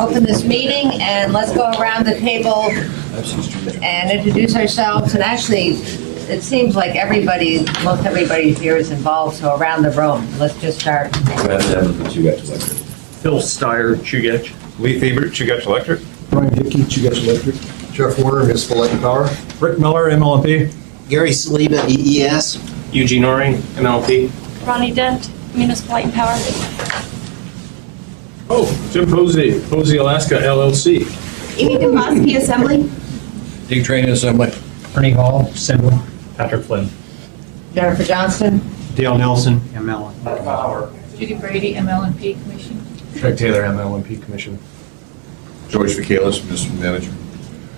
open this meeting and let's go around the table and introduce ourselves. And actually, it seems like most everybody here is involved, so around the room. Let's just start. Brad Evans with Chugach Electric. Phil Steyer, Chugach. Lee Favorite, Chugach Electric. Brian Hickey, Chugach Electric. Jeff Warner, Municipal Light and Power. Rick Miller, MLMP. Gary Saliba, EES. Eugene Oring, MLP. Ronnie Dent, Municipal Light and Power. Oh, Jim Posey, Posey Alaska LLC. Amy Dombrowski, Assembly. Dig Train Assembly. Ernie Hall, Assembly. Patrick Flynn. Jennifer Johnston. Dale Nelson, ML. Judy Brady, MLNP Commission. Craig Taylor, MLMP Commission. George Vacalis, Municipal Manager.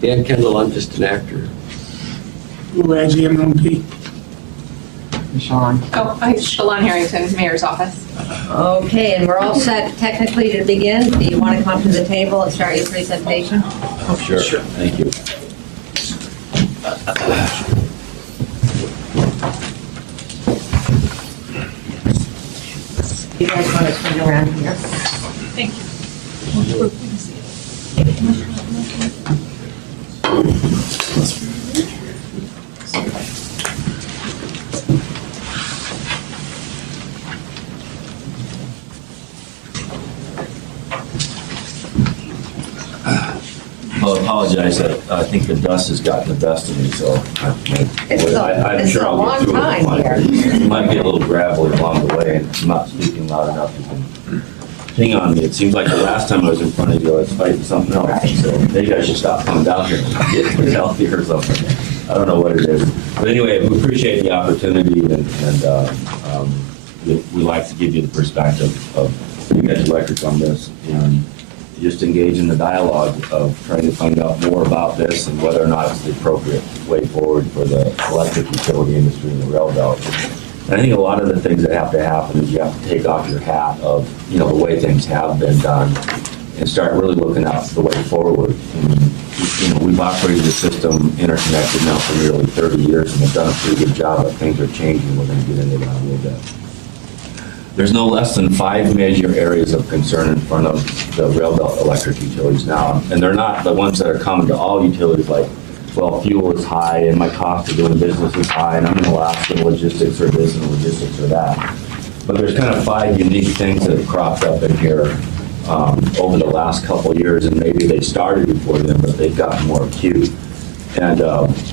Dan Kendall, I'm just an actor. Reggie, MLNP. Sean. Oh, hi, Shalon Harrington, Mayor's Office. Okay, and we're all set technically to begin. Do you want to come to the table and start your presentation? Sure. Thank you. You guys want to swing around here? Thank you. Well, I apologize. I think the dust has gotten the best of me, so I'm It's a sure I'll long get through time here. it. It might be a little gravelly along the way, and I'm not speaking loud enough. You can hang on me. It seems like the last time I was in front of you, I was fighting something else. So maybe I should stop coming down here and get healthy or something. I don't know what it is. But anyway, we appreciate the opportunity, and we like to give you the perspective of you guys electric on this, and just engage in the dialogue of trying to find out more about this and whether or not it's the appropriate way forward for the electric utility industry in the rail belt. And I think a lot of the things that have to happen is you have to take off your hat of, the way things have been done and start really looking out the way forward. And, we've operated the system interconnected now for nearly 30 years and have done a pretty good job, but things are changing. We're going to get into that a little bit. There's no less than 5 major areas of concern in front of the rail belt electric utilities now. And they're not the ones that are common to all utilities, like, well, fuel is high and my cost of doing business is high and I'm in Alaska, logistics or this and logistics or that. But there's kind of 5 unique things that have cropped up in here over the last couple of years, and maybe they started before then, but they've gotten more acute. And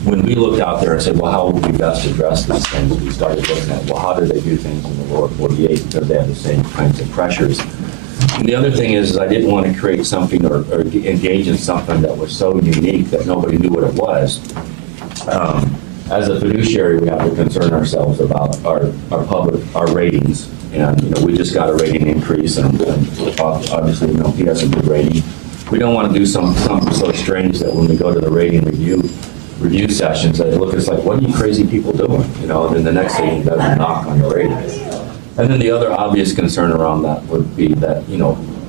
when we looked out there and said, well, how would we best address these things, we started looking at, well, how do they do things in the lower 48 because they have the same kinds of pressures. And the other thing is I didn't want to create something or engage in something that was so unique that nobody knew what it was. As a fiduciary, we have to concern ourselves about our ratings. And, we just got a rating increase, and obviously, he has a good rating. We don't want to do something so strange that when we go to the rating review sessions, they look at us like, what are you crazy people doing? And then the next thing does a knock on your ratings. And then the other obvious concern around that would be that,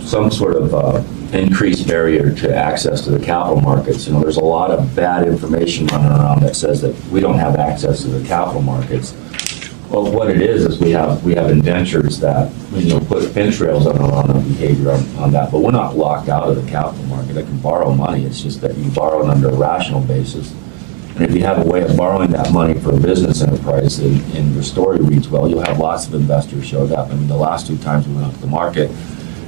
some sort of increased barrier to access to the capital markets. There's a lot of bad information running around that says that we don't have access to the capital markets. Well, what it is we have indentures that, put fin trails on our behavior on that, but we're not locked out of the capital market. I can borrow money. It's just that you borrow it under a rational basis. And if you have a way of borrowing that money for a business enterprise and your story reads well, you'll have lots of investors show up. The last 2 times we went up to the market,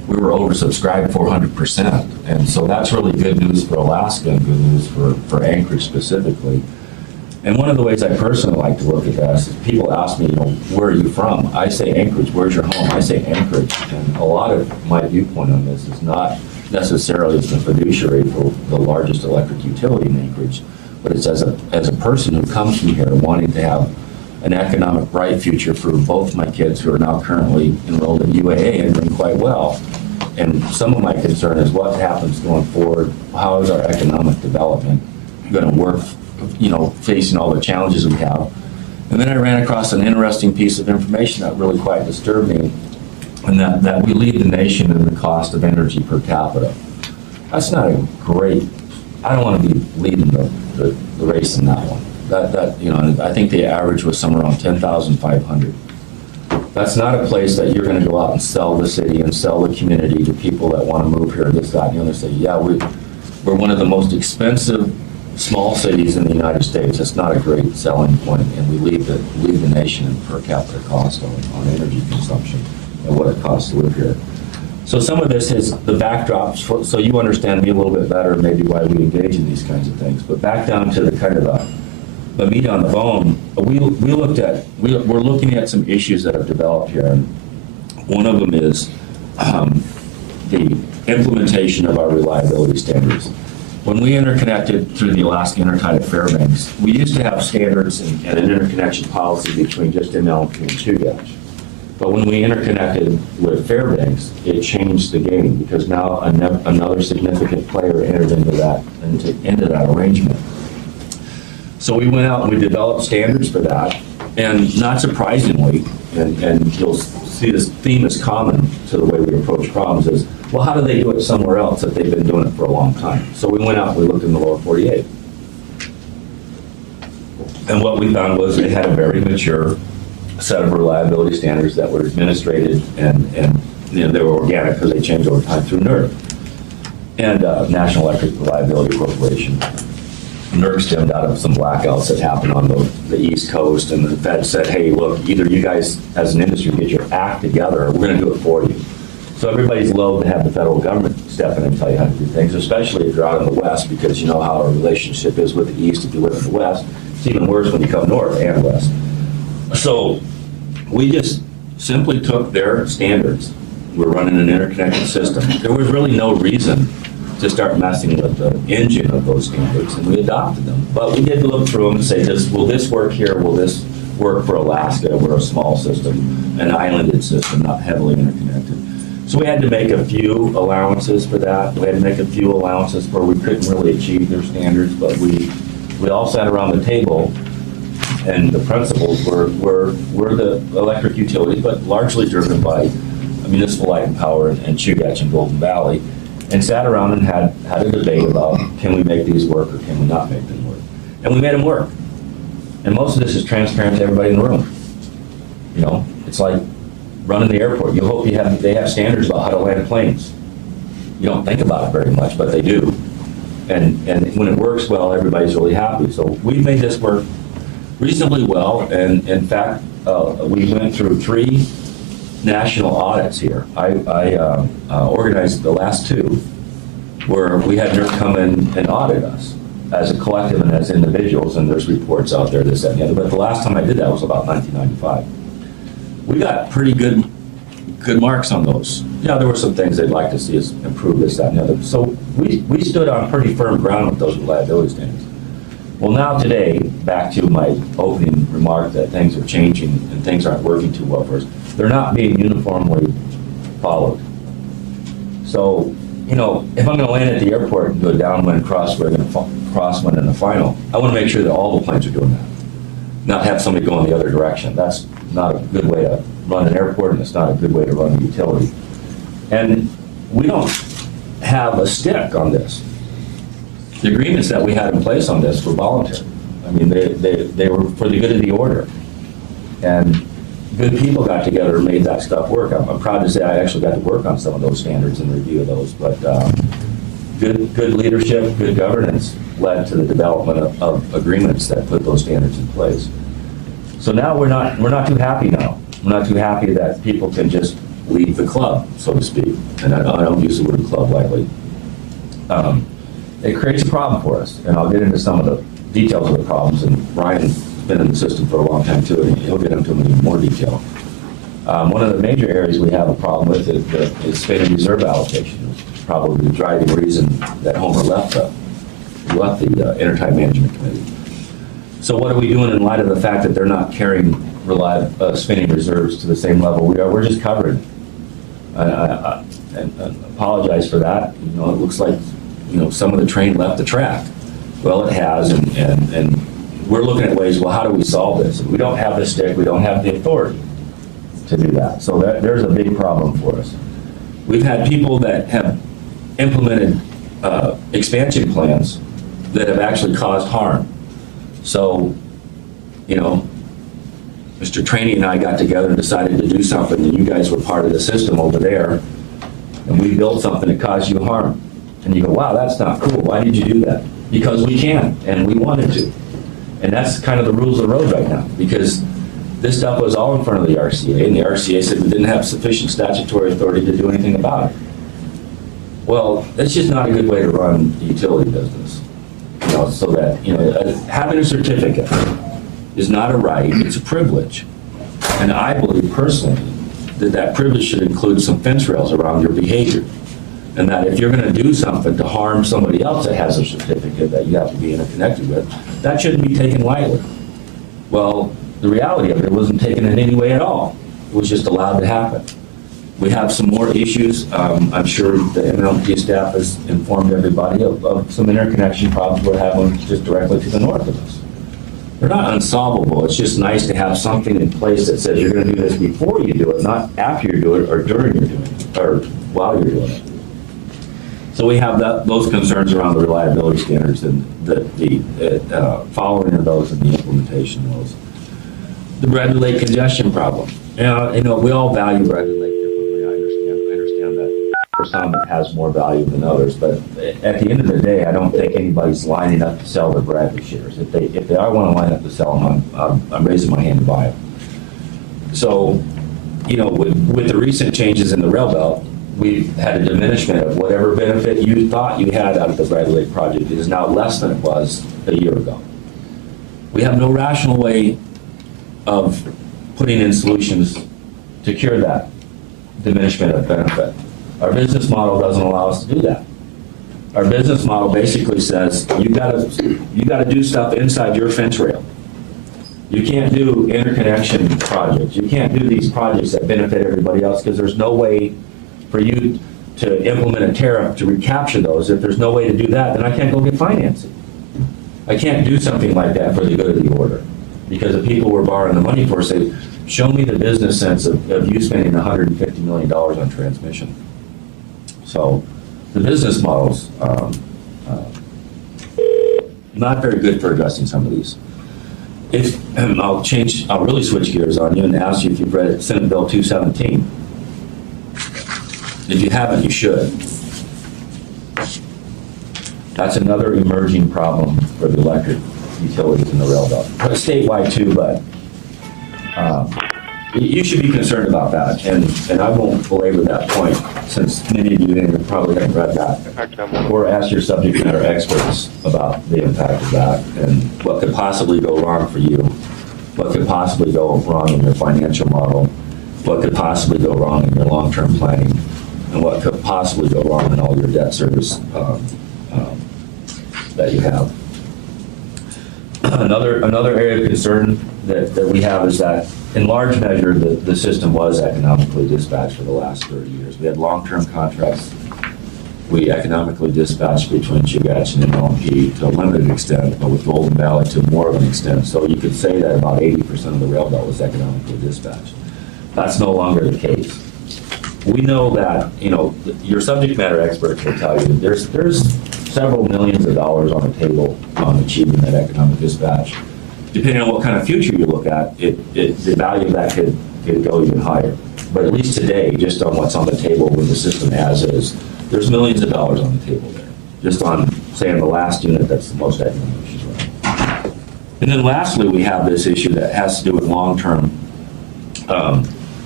we were oversubscribed 400%. And so that's really good news for Alaska and good news for Anchorage specifically. And one of the ways I personally like to look at this is people ask me, where are you from? I say Anchorage. Where's your home? I say Anchorage. And a lot of my viewpoint on this is not necessarily as the fiduciary for the largest electric utility in Anchorage, but it's as a person who comes from here wanting to have an economic bright future for both my kids who are now currently enrolled in UAA and doing quite well. And some of my concern is what happens going forward. How is our economic development going to work, facing all the challenges we have? And then I ran across an interesting piece of information that really quite disturbed me, and that we lead the nation in the cost of energy per capita. That's not a great, I don't want to be leading the race in that one. I think the average was somewhere around 10,500. That's not a place that you're gonna go out and sell the city and sell the community to people that wanna move here, this, that, and the other. Say, yeah, we're one of the most expensive small cities in the United States. It's not a great selling point, and we lead the nation in per capita cost on energy consumption and what it costs to live here. So some of this is the backdrop, so you understand me a little bit better, maybe why we engage in these kinds of things. But back down to the kind of the meat on the bone, we're looking at some issues that have developed here. And one of them is the implementation of our reliability standards. When we interconnected through the Alaska Intertidal Fairbanks, we used to have standards and an interconnection policy between just MLP and Chugach. But when we interconnected with Fairbanks, it changed the game because now another significant player entered into that arrangement. So we went out and we developed standards for that, and not surprisingly, and you'll see this theme is common to the way we approach problems is, well, how do they do it somewhere else that they've been doing it for a long time? So we went out and we looked in the lower 48. And what we found was they had a very mature set of reliability standards that were administrated and they were organic because they changed over time through NERC and National Electric Reliability Corporation. NERC stemmed out of some blackouts that happened on the East Coast, and the Fed said, hey, look, either you guys as an industry get your act together or we're going to do it for you. So everybody's loath to have the federal government step in and tell you how to do things, especially if you're out in the West, because you know how our relationship is with the East if you live in the West. It's even worse when you come north and west. So we just simply took their standards. We're running an interconnected system. There was really no reason to start messing with the engine of those standards, and we adopted them. But we did look through them and say, will this work here? Will this work for Alaska? We're a small system, an islanded system, not heavily interconnected. So we had to make a few allowances for that. We had to make a few allowances where we couldn't really achieve their standards, but we all sat around the table, and the principles were the electric utilities, but largely driven by Municipal Light and Power and Chugach and Golden Valley, and sat around and had a debate about, can we make these work or can we not make them work? And we made them work. And most of this is transparent to everybody in the room. You know, it's like running the airport. You hope they have standards about how to land planes. You don't think about it very much, but they do. And when it works well, everybody's really happy. So we made this work reasonably well, and in fact, we went through 3 national audits here. I organized the last 2 where we had NERC come in and audit us as a collective and as individuals, and there's reports out there, this, that, and the other. But the last time I did that was about 1995. We got pretty good marks on those. Yeah, there were some things they'd like to see us improve, this, that, and the other. So we stood on pretty firm ground with those reliability standards. Well, now today, back to my opening remark that things are changing and things aren't working too well for us. They're not being uniformly followed. So, you know, if I'm going to land at the airport and do a downwind crosswind and crosswind in the final, I want to make sure that all the planes are doing that. Not have somebody go in the other direction. That's not a good way to run an airport, and it's not a good way to run a utility. And we don't have a stick on this. The agreements that we had in place on this were voluntary. I mean, they were for the good of the order. And good people got together and made that stuff work. I'm proud to say I actually got to work on some of those standards and review those. But good leadership, good governance led to the development of agreements that put those standards in place. So now we're not too happy now. We're not too happy that people can just leave the club, so to speak. And I don't use the word club lightly. It creates a problem for us, and I'll get into some of the details of the problems, and Brian's been in the system for a long time too, and he'll get into them in more detail. One of the major areas we have a problem with is spending reserve allocation. It's probably the driving reason that Homer left the Intertide Management Committee. So what are we doing in light of the fact that they're not carrying spending reserves to the same level we are? We're just covered. I apologize for that. You know, it looks like, you know, some of the train left the track. Well, it has, and we're looking at ways, well, how do we solve this? We don't have the stick, we don't have the authority to do that. So there's a big problem for us. We've had people that have implemented expansion plans that have actually caused harm. So, you know, Mr. Trainee and I got together and decided to do something, and you guys were part of the system over there, and we built something that caused you harm. And you go, wow, that's not cool. Why did you do that? Because we can, and we wanted to. And that's kind of the rules of the road right now, because this stuff was all in front of the RCA, and the RCA said we didn't have sufficient statutory authority to do anything about it. Well, that's just not a good way to run the utility business. You know, so that, you know, having a certificate is not a right, it's a privilege. And I believe personally that that privilege should include some fence rails around your behavior. And that if you're going to do something to harm somebody else that has a certificate that you have to be interconnected with, that shouldn't be taken lightly. Well, the reality of it wasn't taken in any way at all. It was just allowed to happen. We have some more issues. I'm sure the MLP staff has informed everybody of some interconnection problems we're having just directly to the north of us. They're not unsolvable. It's just nice to have something in place that says you're going to do this before you do it, not after you do it or during you're doing it, or while you're doing it. So we have those concerns around the reliability standards and the following of those and the implementation of those. The Bradley Lake congestion problem. You know, we all value Bradley Lake differently. I understand that for some it has more value than others, but at the end of the day, I don't think anybody's lining up to sell their Bradley shares. If they are want to line up to sell them, I'm raising my hand to buy them. So, you know, with the recent changes in the rail belt, we've had a diminishment of whatever benefit you thought you had out of the Bradley Lake project. It is now less than it was a year ago. We have no rational way of putting in solutions to cure that diminishment of benefit. Our business model doesn't allow us to do that. Our business model basically says you gotta do stuff inside your fence rail. You can't do interconnection projects. You can't do these projects that benefit everybody else because there's no way for you to implement a tariff to recapture those. If there's no way to do that, then I can't go get financing. I can't do something like that for the good of the order. Because the people we're borrowing the money for say, show me the business sense of you spending $150 million on transmission. So the business model's not very good for addressing some of these. I'll really switch gears on you and ask you if you've read Senate Bill 217. If you haven't, you should. That's another emerging problem for the electric utilities in the rail belt. Statewide too, but you should be concerned about that. And I won't belabor that point since many of you probably haven't read that. Or ask your subject matter experts about the impact of that and what could possibly go wrong for you, what could possibly go wrong in your financial model, what could possibly go wrong in your long-term planning, and what could possibly go wrong in all your debt service that you have. Another area of concern that we have is that in large measure, the system was economically dispatched for the last 30 years. We had long-term contracts. We economically dispatched between Chugach and MLP to a limited extent, but with Golden Valley to more of an extent. So you could say that about 80% of the rail belt was economically dispatched. That's no longer the case. We know that, you know, your subject matter experts will tell you that there's several millions of dollars on the table on achieving that economic dispatch. Depending on what kind of future you look at, the value of that could go even higher. But at least today, just on what's on the table with the system as is, there's millions of dollars on the table there. Just on, say, on the last unit, that's the most economic she's running. And then lastly, we have this issue that has to do with long-term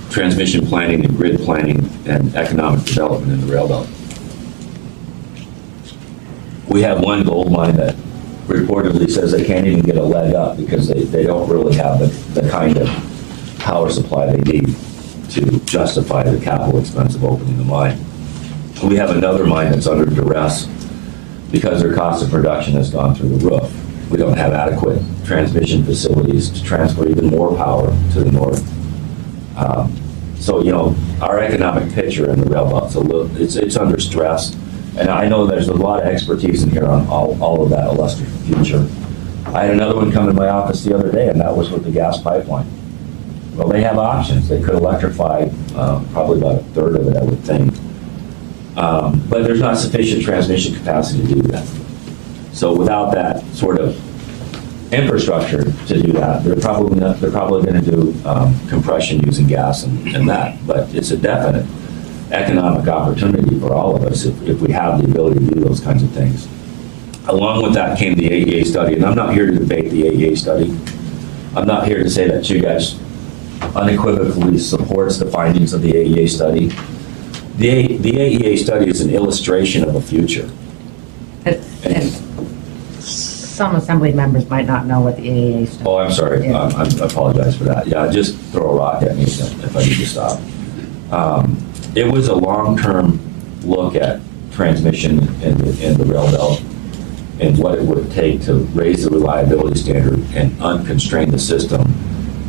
transmission planning and grid planning and economic development in the rail belt. We have one gold mine that reportedly says they can't even get a leg up because they don't really have the kind of power supply they need to justify the capital expense of opening the mine. We have another mine that's under duress because their cost of production has gone through the roof. We don't have adequate transmission facilities to transfer even more power to the north. So, you know, our economic picture in the rail belt's it's under stress. And I know there's a lot of expertise in here on all of that illustrious future. I had another one come in my office the other day, and that was with the gas pipeline. Well, they have options. They could electrify probably about a third of it, I would think. But there's not sufficient transmission capacity to do that. So without that sort of infrastructure to do that. They're probably going to do compression using gas and that, but it's a definite economic opportunity for all of us if we have the ability to do those kinds of things. Along with that came the AEA study, and I'm not here to debate the AEA study. I'm not here to say that CHUGATS unequivocally supports the findings of the AEA study. The AEA study is an illustration of a future. And some assembly members might not know what the AAA stands for. Oh, I'm sorry. Yeah. I apologize for that. Yeah, just throw a rock at me if I need to stop. It was a long-term look at transmission in the rail belt and what it would take to raise the reliability standard and unconstrain the system,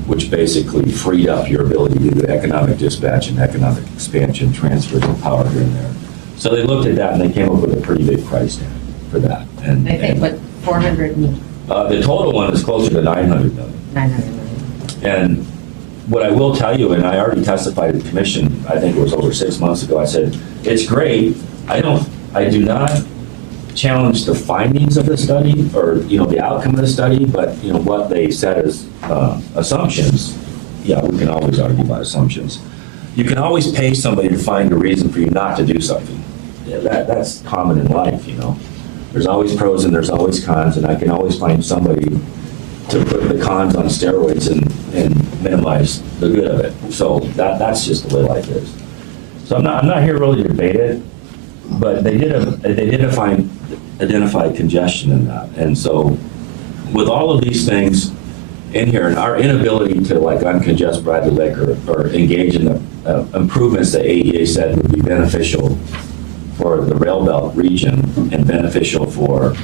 which basically freed up your ability to do economic dispatch and economic expansion, transfers of power here and there. So they looked at that and they came up with a pretty big price tag for that. And I think what, 400 and the total one is closer to 900 million. 900 million. And what I will tell you, and I already testified to the commission, I think it was over 6 months ago, I said, it's great. I do not challenge the findings of the study or, the outcome of the study, but, what they said as assumptions, yeah, we can always argue about assumptions. You can always pay somebody to find a reason for you not to do something. Yeah, that's common in life, There's always pros and there's always cons, and I can always find somebody to put the cons on steroids and minimize the good of it. So that's just the way life is. So I'm not here really to debate it, but they did identify congestion in that. And so with all of these things in here and our inability to like uncongest Bradley Lake or engage in the improvements that AEA said would be beneficial for the rail belt region and beneficial for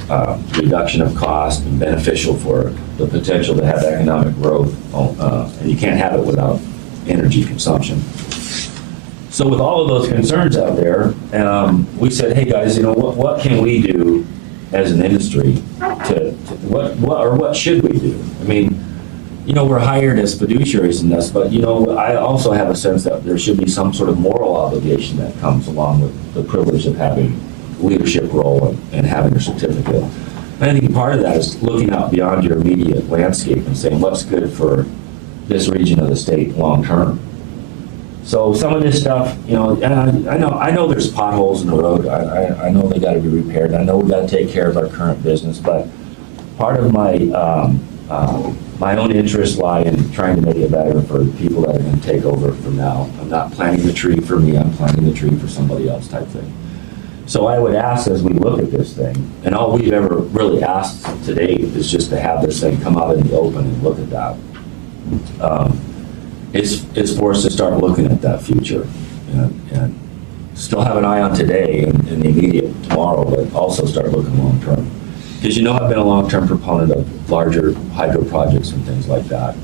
reduction of cost and beneficial for the potential to have economic growth. And you can't have it without energy consumption. So with all of those concerns out there, we said, hey guys, what can we do as an industry what should we do? I mean, we're hired as fiduciaries in this, but I also have a sense that there should be some sort of moral obligation that comes along with the privilege of having leadership role and having a certificate. And I think part of that is looking out beyond your immediate landscape and saying what's good for this region of the state long term. So some of this stuff, and I know there's potholes in the road. I know they got to be repaired. I know we got to take care of our current business, but part of my own interests lie in trying to make it better for the people that are going to take over from now. I'm not planting the tree for me, I'm planting the tree for somebody else type thing. So I would ask as we look at this thing, and all we've ever really asked to date is just to have this thing come out in the open and look at that. It's for us to start looking at that future and still have an eye on today and the immediate tomorrow, but also start looking long term. Because I've been a long-term proponent of larger hydro projects and things like that.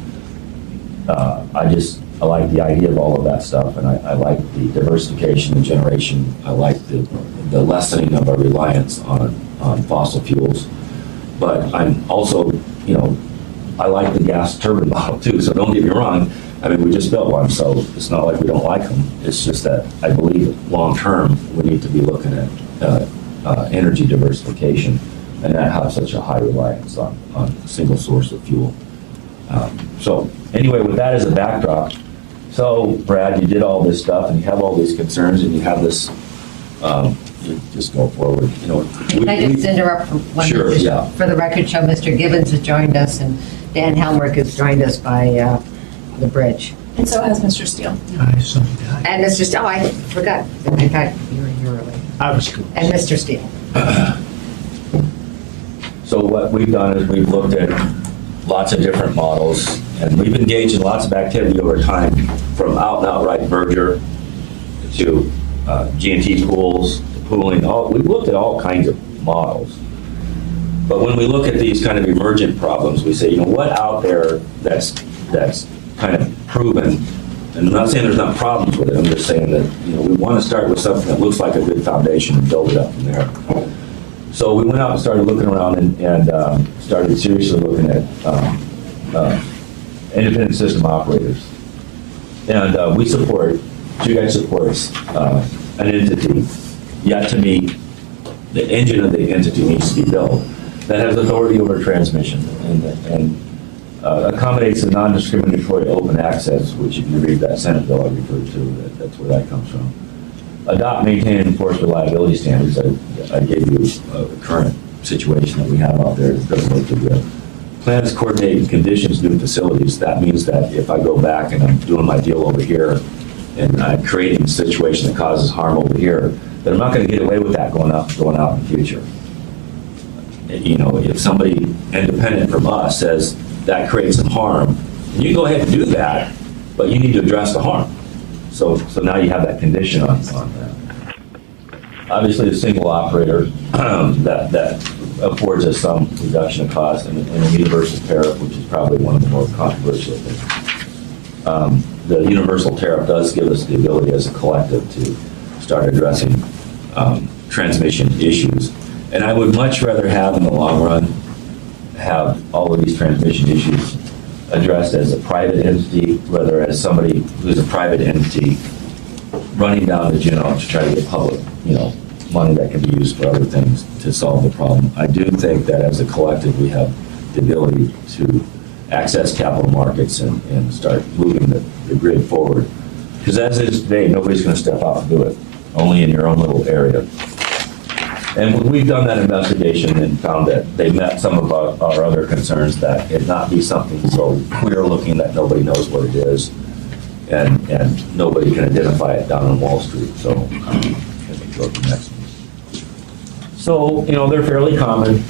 I like the idea of all of that stuff, and I like the diversification and generation. I like the lessening of our reliance on fossil fuels. But I'm also, I like the gas turbine model too, so don't get me wrong. I mean, we just built one, so it's not like we don't like them. It's just that I believe long-term we need to be looking at energy diversification and not have such a high reliance on a single source of fuel. So anyway, with that as a backdrop, so Brad, you did all this stuff and you have all these concerns and you have this, you just go forward. Can I just interrupt for one Sure, minute? yeah. For the record show, Mr. Gibbons has joined us and Dan Helmrich has joined us by the bridge. And so has Mr. Steele. And Mr. Steele, I forgot, in fact, you were here early. I was cool. And Mr. Steele. So what we've done is we've looked at lots of different models, and we've engaged in lots of activity over time, from out and outright merger to G&T pools, to pooling. We've looked at all kinds of models. But when we look at these kind of emergent problems, we say, what out there that's kind of proven, and I'm not saying there's not problems with it, I'm just saying that, we want to start with something that looks like a good foundation and build it up from there. So we went out and started looking around and started seriously looking at independent system operators. And we support, CHUGATS supports an entity yet to meet, the engine of the entity needs to be built that has authority over transmission and accommodates the non-discriminatory open access, which if you read that Senate bill I referred to, that's where that comes from. Adopt, maintain, and enforce reliability standards. I gave you a current situation that we have out there that doesn't look too good. Plans, coordinate, and conditions new facilities. That means that if I go back and I'm doing my deal over here and I'm creating a situation that causes harm over here, then I'm not going to get away with that going out in the future. You know, if somebody independent from us says that creates some harm, you can go ahead and do that, but you need to address the harm. So now you have that condition on that. Obviously, the single operator that affords us some reduction of cost, and a universal tariff, which is probably one of the more controversial things. The universal tariff does give us the ability as a collective to start addressing transmission issues. And I would much rather have, in the long run, have all of these transmission issues addressed as a private entity, rather as somebody who's a private entity running down the Juno to try to get public, money that can be used for other things to solve the problem. I do think that as a collective, we have the ability to access capital markets and start moving the grid forward. Because as is today, nobody's going to step out and do it, only in your own little area. And we've done that investigation and found that they met some of our other concerns, that it not be something so queer looking that nobody knows what it is, and nobody can identify it down on Wall Street. So, let me go to the next one. So, they're fairly common.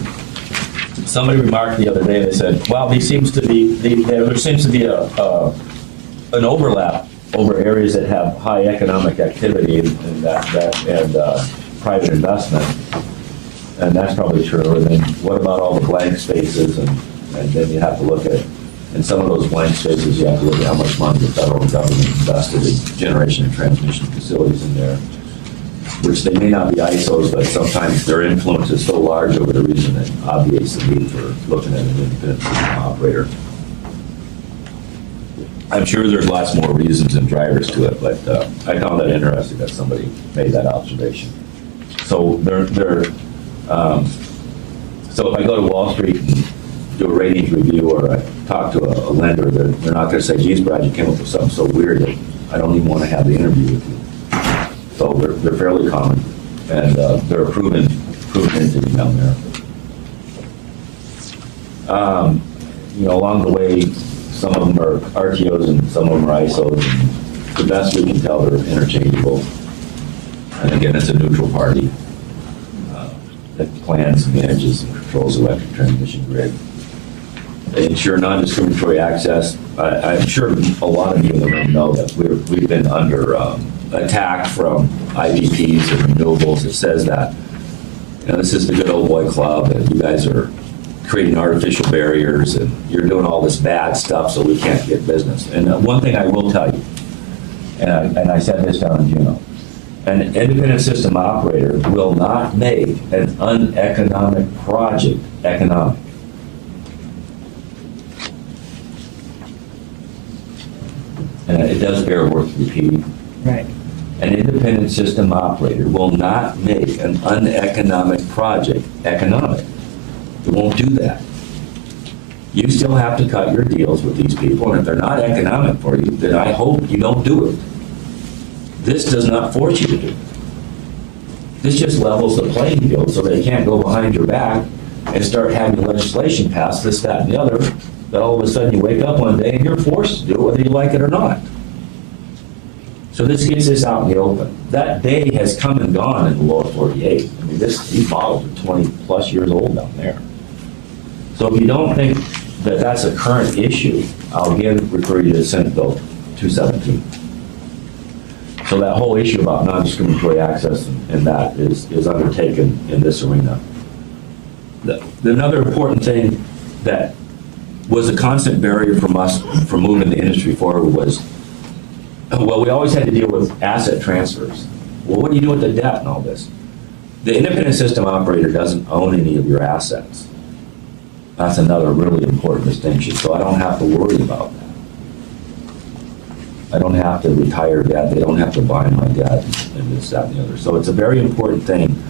Somebody remarked the other day, they said, well, there seems to be an overlap over areas that have high economic activity and private investment, and that's probably true. And then what about all the blank spaces? And then you have to look at, in some of those blank spaces, you have to look at how much money the federal government invested in generation and transmission facilities in there, which they may not be ISOs, but sometimes their influence is so large over the region that it obviates the need for looking at an independent system operator. I'm sure there's lots more reasons and drivers to it, but I found that interesting that somebody made that observation. So so if I go to Wall Street and do a ratings review, or I talk to a lender, they're not going to say, geez, Brad, you came up with something so weird that I don't even want to have the interview with you. So they're fairly common, and they're a proven entity down there. Along the way, some of them are RTOs and some of them are ISOs. And the best we can tell, they're interchangeable. And again, it's a neutral party that plans, manages, and controls the electric transmission grid. They ensure non-discriminatory access. I'm sure a lot of you in the room know that we've been under attack from IPPs and renewables that says that this is the good old boy club and you guys are creating artificial barriers and you're doing all this bad stuff so we can't get business. And one thing I will tell you, and I said this down in Juneau, an independent system operator will not make an uneconomic project economic. And it does bear worth repeating. Right. An independent system operator will not make an uneconomic project economic. It won't do that. You still have to cut your deals with these people, and if they're not economic for you, then I hope you don't do it. This does not force you to do it. This just levels the playing field so they can't go behind your back and start having legislation passed, this, that, and the other, that all of a sudden you wake up one day and you're forced to do it whether you like it or not. So this gets this out in the open. That day has come and gone in the lower 48. I mean, these models are 20 plus years old down there. So if you don't think that that's a current issue, I'll again refer you to Senate Bill 217. So that whole issue about non-discriminatory access and that is undertaken in this arena. Another important thing that was a constant barrier from us from moving the industry forward was, well, we always had to deal with asset transfers. Well, what do you do with the debt and all this? The independent system operator doesn't own any of your assets. That's another really important distinction. So I don't have to worry about that. I don't have to retire debt. They don't have to buy my debt and this, that, and the other. So it's a very important thing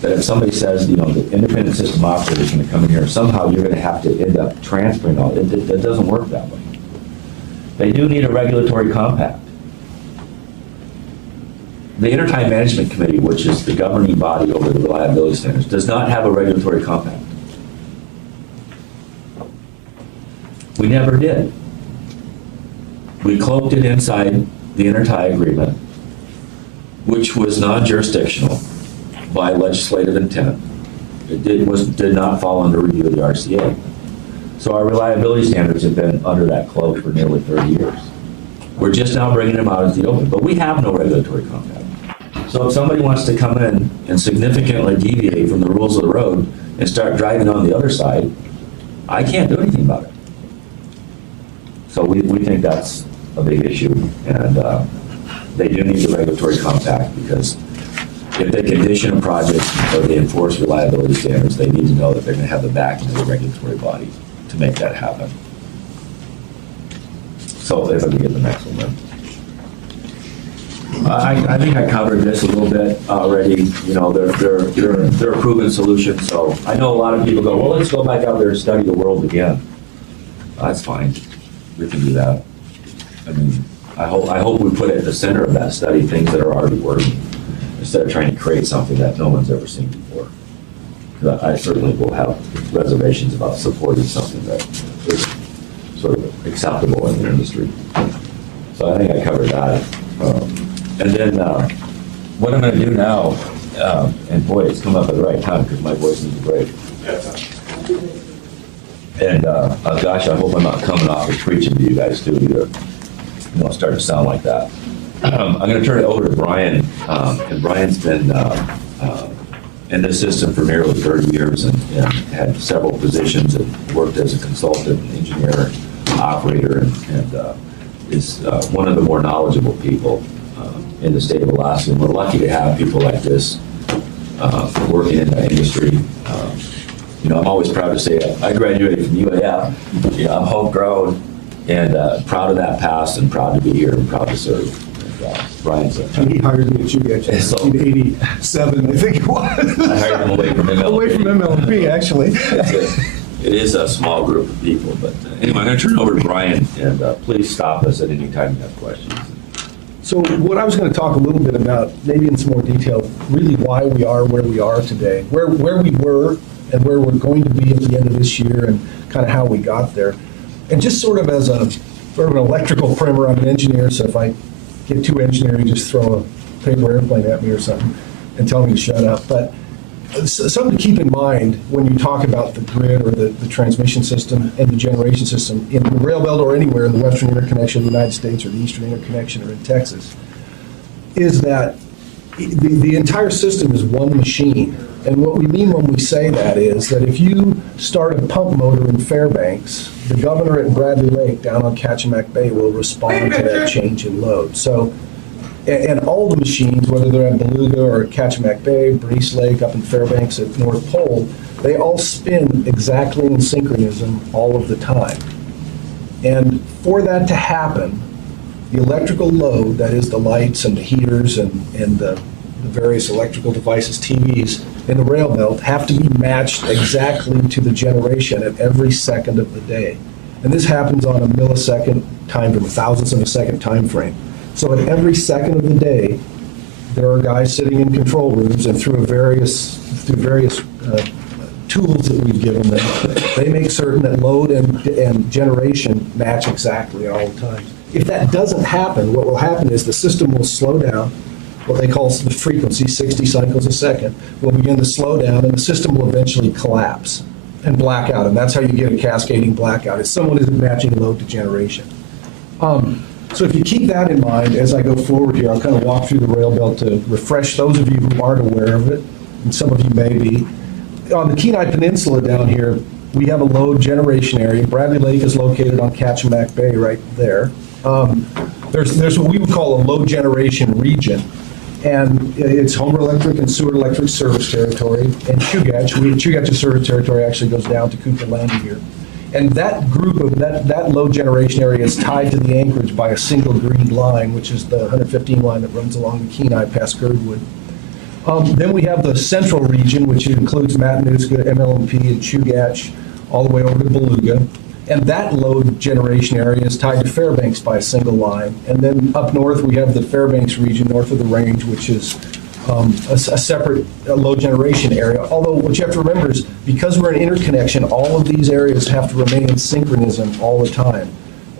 that if somebody says, you know, the independent system operator is going to come in here, somehow you're going to have to end up transferring all, it doesn't work that way. They do need a regulatory compact. The Intertie Management Committee, which is the governing body over the reliability standards, does not have a regulatory compact. We never did. We cloaked it inside the Intertie Agreement, which was non-jurisdictional by legislative intent. It did not fall under review of the RCA. So our reliability standards have been under that cloak for nearly 30 years. We're just now bringing them out into the open, but we have no regulatory compact. So if somebody wants to come in and significantly deviate from the rules of the road and start driving on the other side, I can't do anything about it. So we think that's a big issue, and they do need the regulatory compact, because if they condition a project or they enforce reliability standards, they need to know that they're going to have the backing of the regulatory body to make that happen. So if I can get the next one then. I think I covered this a little bit already. You know, they're a proven solution. So I know a lot of people go, well, let's go back out there and study the world again. That's fine. We can do that. I mean, I hope we put at the center of that study things that are already working, instead of trying to create something that no one's ever seen before. 'Cause I certainly will have reservations about supporting something that is sort of acceptable in the industry. So I think I covered that. And then what I'm going to do now, and boy, it's come up at the right time because my voice needs a break. And gosh, I hope I'm not coming off as preaching to you guys too either. You know, starting to sound like that. I'm going to turn it over to Brian, and Brian's been in this system for nearly 30 years and had several positions and worked as a consultant, engineer, operator, and is one of the more knowledgeable people in the state of Alaska. And we're lucky to have people like this working in the industry. You know, I'm always proud to say I graduated from UAF. You know, I'm homegrown and proud of that past and proud to be here and proud to serve. Brian's He hired me at UGH in 1987, I think it was. I hired him away from MLP. Away from MLP, actually. It is a small group of people, but anyway, I'm going to turn it over to Brian, and please stop us at any time you have questions. So what I was going to talk a little bit about, maybe in some more detail, really why we are where we are today, where we were and where we're going to be at the end of this year, and kind of how we got there. And just sort of as an electrical primer, I'm an engineer, so if I get too engineering, just throw a paper airplane at me or something and tell me to shut up. But something to keep in mind when you talk about the grid or the transmission system and the generation system in the rail belt or anywhere in the Western Interconnection of the United States or the Eastern Interconnection or in Texas, is that the entire system is one machine. And what we mean when we say that is that if you start a pump motor in Fairbanks, the governor at Bradley Lake down on Kachemak Bay will respond to that change in load. So, and all the machines, whether they're in Beluga or at Kachemak Bay, Breese Lake, up in Fairbanks at North Pole, they all spin exactly in synchronism all of the time. And for that to happen, the electrical load, that is the lights and the heaters and the various electrical devices, TVs, in the rail belt have to be matched exactly to the generation at every second of the day. And this happens on a millisecond time frame, a thousandth of a second time frame. So at every second of the day, there are guys sitting in control rooms, and through various tools that we've given them, they make certain that load and generation match exactly all the time. If that doesn't happen, what will happen is the system will slow down. What they call the frequency, 60 cycles a second, will begin to slow down, and the system will eventually collapse and black out. And that's how you get a cascading blackout. If someone isn't matching load to generation. So if you keep that in mind, as I go forward here, I'll kind of walk through the rail belt to refresh those of you who aren't aware of it, and some of you may be. On the Kenai Peninsula down here, we have a load generation area. Bradley Lake is located on Kachemak Bay right there. There's what we would call a load generation region. And it's Homer Electric and Seward Electric service territory, and Chugach's service territory actually goes down to Cooper Landing here. And that group of, that load generation area is tied to the anchorage by a single green line, which is the 115 line that runs along the Kenai past Girdwood. Then we have the central region, which includes Matanuska, MLMP, and Chugach, all the way over to Beluga. And that load generation area is tied to Fairbanks by a single line. And then up north, we have the Fairbanks region north of the range, which is a separate load generation area. Although what you have to remember is because we're an interconnection, all of these areas have to remain in synchronism all the time,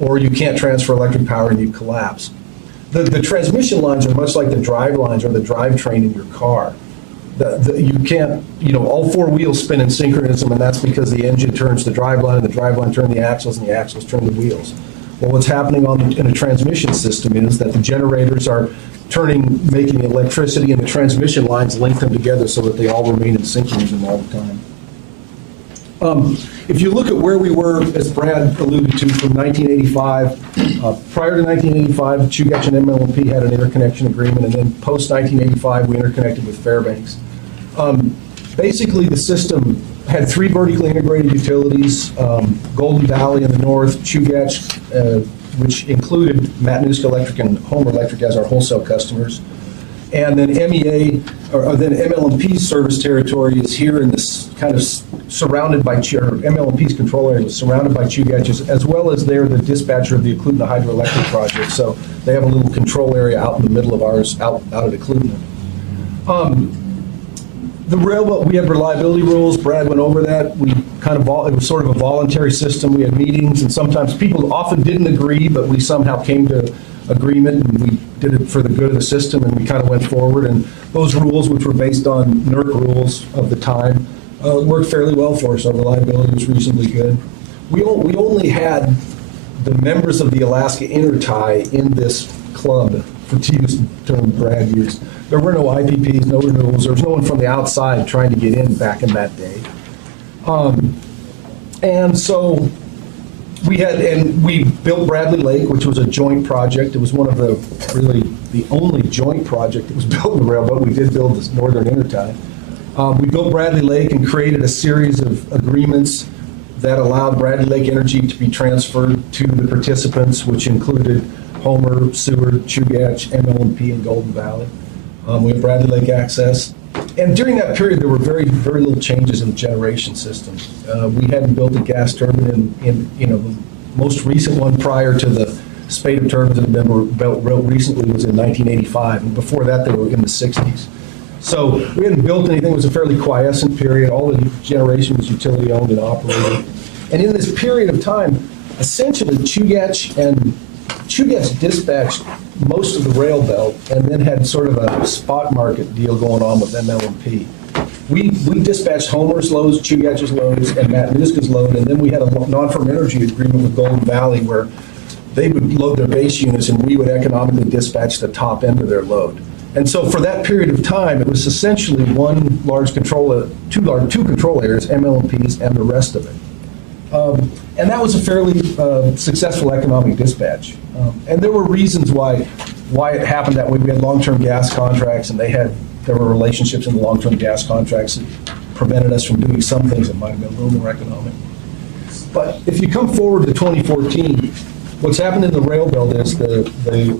or you can't transfer electric power and you collapse. The transmission lines are much like the drive lines or the drivetrain in your car. You can't, all four wheels spin in synchronism, and that's because the engine turns the drive line, and the drive line turns the axles, and the axles turn the wheels. Well, what's happening in a transmission system is that the generators are making electricity, and the transmission lines link them together so that they all remain in synchronism all the time. If you look at where we were, as Brad alluded to, from 1985, prior to 1985, Chugach and MLMP had an interconnection agreement, and then post-1985, we interconnected with Fairbanks. Basically, the system had three vertically integrated utilities, Golden Valley in the north, Chugach, which included Matanuska Electric and Homer Electric as our wholesale customers. And then then MLMP's service territory is here in this kind of surrounded by, MLMP's control area is surrounded by Chugach, as well as they're the dispatcher of the Eklutna Hydroelectric Project. So they have a little control area out in the middle of ours, out at Eklutna. The railroad, we had reliability rules. Brad went over that. It was sort of a voluntary system. We had meetings, and sometimes people often didn't agree, but we somehow came to agreement, and we did it for the good of the system, and we kind of went forward. And those rules, which were based on NERC rules of the time, worked fairly well for us. Our reliability was reasonably good. We only had the members of the Alaska Intertie in this club, to use the term Brad used. There were no IPPs, no renewals. There was no one from the outside trying to get in back in that day. And so we built Bradley Lake, which was a joint project. It was one of the only joint project that was built in the railroad. We did build this Northern Intertie. We built Bradley Lake and created a series of agreements that allowed Bradley Lake energy to be transferred to the participants, which included Homer, Seward, Chugach, MLMP, and Golden Valley. We had Bradley Lake access. And during that period, there were very, very little changes in the generation system. We hadn't built a gas turbine the most recent one prior to the spate of turbines that had been built recently was in 1985. And before that, they were in the 60s. So we hadn't built anything. It was a fairly quiescent period. All the generation was utility owned and operated. And in this period of time, essentially Chugach dispatched most of the rail belt and then had sort of a spot market deal going on with MLMP. We dispatched Homer's loads, Chugach's loads, and Matanuska's load, and then we had a non-firm energy agreement with Golden Valley where they would load their base units and we would economically dispatch the top end of their load. And so for that period of time, it was essentially one large control, two control areas, MLMPs, and the rest of it. And that was a fairly successful economic dispatch. And there were reasons why it happened that way. We had long-term gas contracts, and there were relationships in the long-term gas contracts that prevented us from doing some things that might have been a little more economic. But if you come forward to 2014, what's happened in the rail belt is the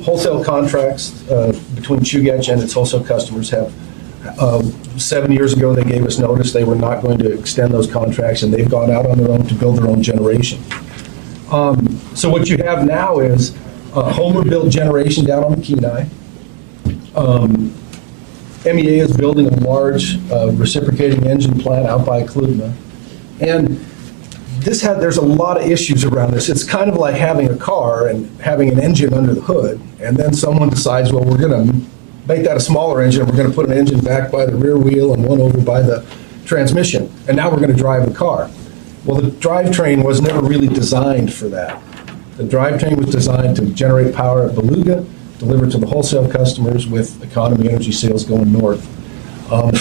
wholesale contracts between Chugach and its wholesale customers have 7 years ago, they gave us notice they were not going to extend those contracts, and they've gone out on their own to build their own generation. So what you have now is Homer-built generation down on the Kenai. MEA is building a large reciprocating engine plant out by Eklutna. And there's a lot of issues around this. It's kind of like having a car and having an engine under the hood, and then someone decides, well, we're going to make that a smaller engine, we're going to put an engine back by the rear wheel and one over by the transmission, and now we're going to drive the car. Well, the drivetrain was never really designed for that. The drivetrain was designed to generate power at Beluga, deliver to the wholesale customers with economy energy sales going north.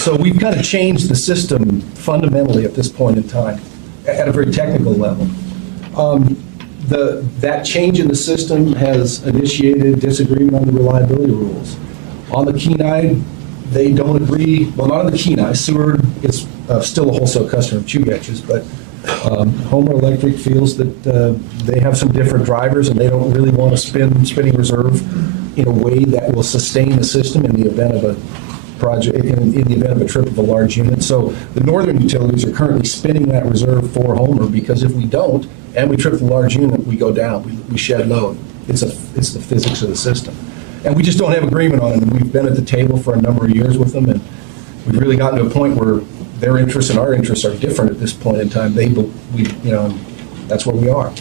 So we've kind of changed the system fundamentally at this point in time, at a very technical level. That change in the system has initiated disagreement on the reliability rules. On the Kenai, they don't agree. Well, not on the Kenai. Seward is still a wholesale customer of Chugach's, but Homer Electric feels that they have some different drivers and they don't really want to spinning reserve in a way that will sustain the system in the event of project, in the event of a trip of a large unit. So the northern utilities are currently spinning that reserve for Homer, because if we don't, and we trip the large unit, we go down, we shed load. It's the physics of the system. And we just don't have agreement on it. And we've been at the table for a number of years with them, and we've really gotten to a point where their interests and our interests are different at this point in time. That's where we are.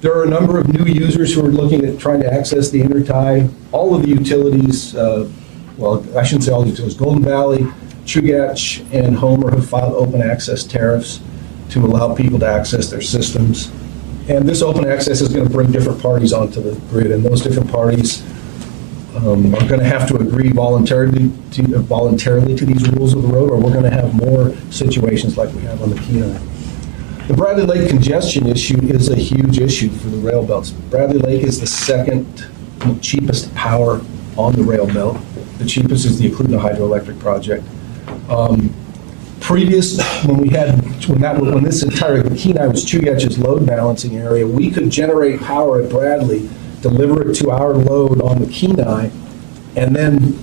There are a number of new users who are looking at trying to access the intertie. All of the utilities, well, I shouldn't say all the utilities, Golden Valley, Chugach, and Homer have filed open access tariffs to allow people to access their systems. And this open access is going to bring different parties onto the grid, and those different parties are going to have to agree voluntarily to these rules of the road, or we're going to have more situations like we have on the Kenai. The Bradley Lake congestion issue is a huge issue for the rail belts. Bradley Lake is the second cheapest power on the rail belt. The cheapest is the Eklutna hydroelectric project. When this entire Kenai was Chugach's load balancing area, we could generate power at Bradley, deliver it to our load on the Kenai, and then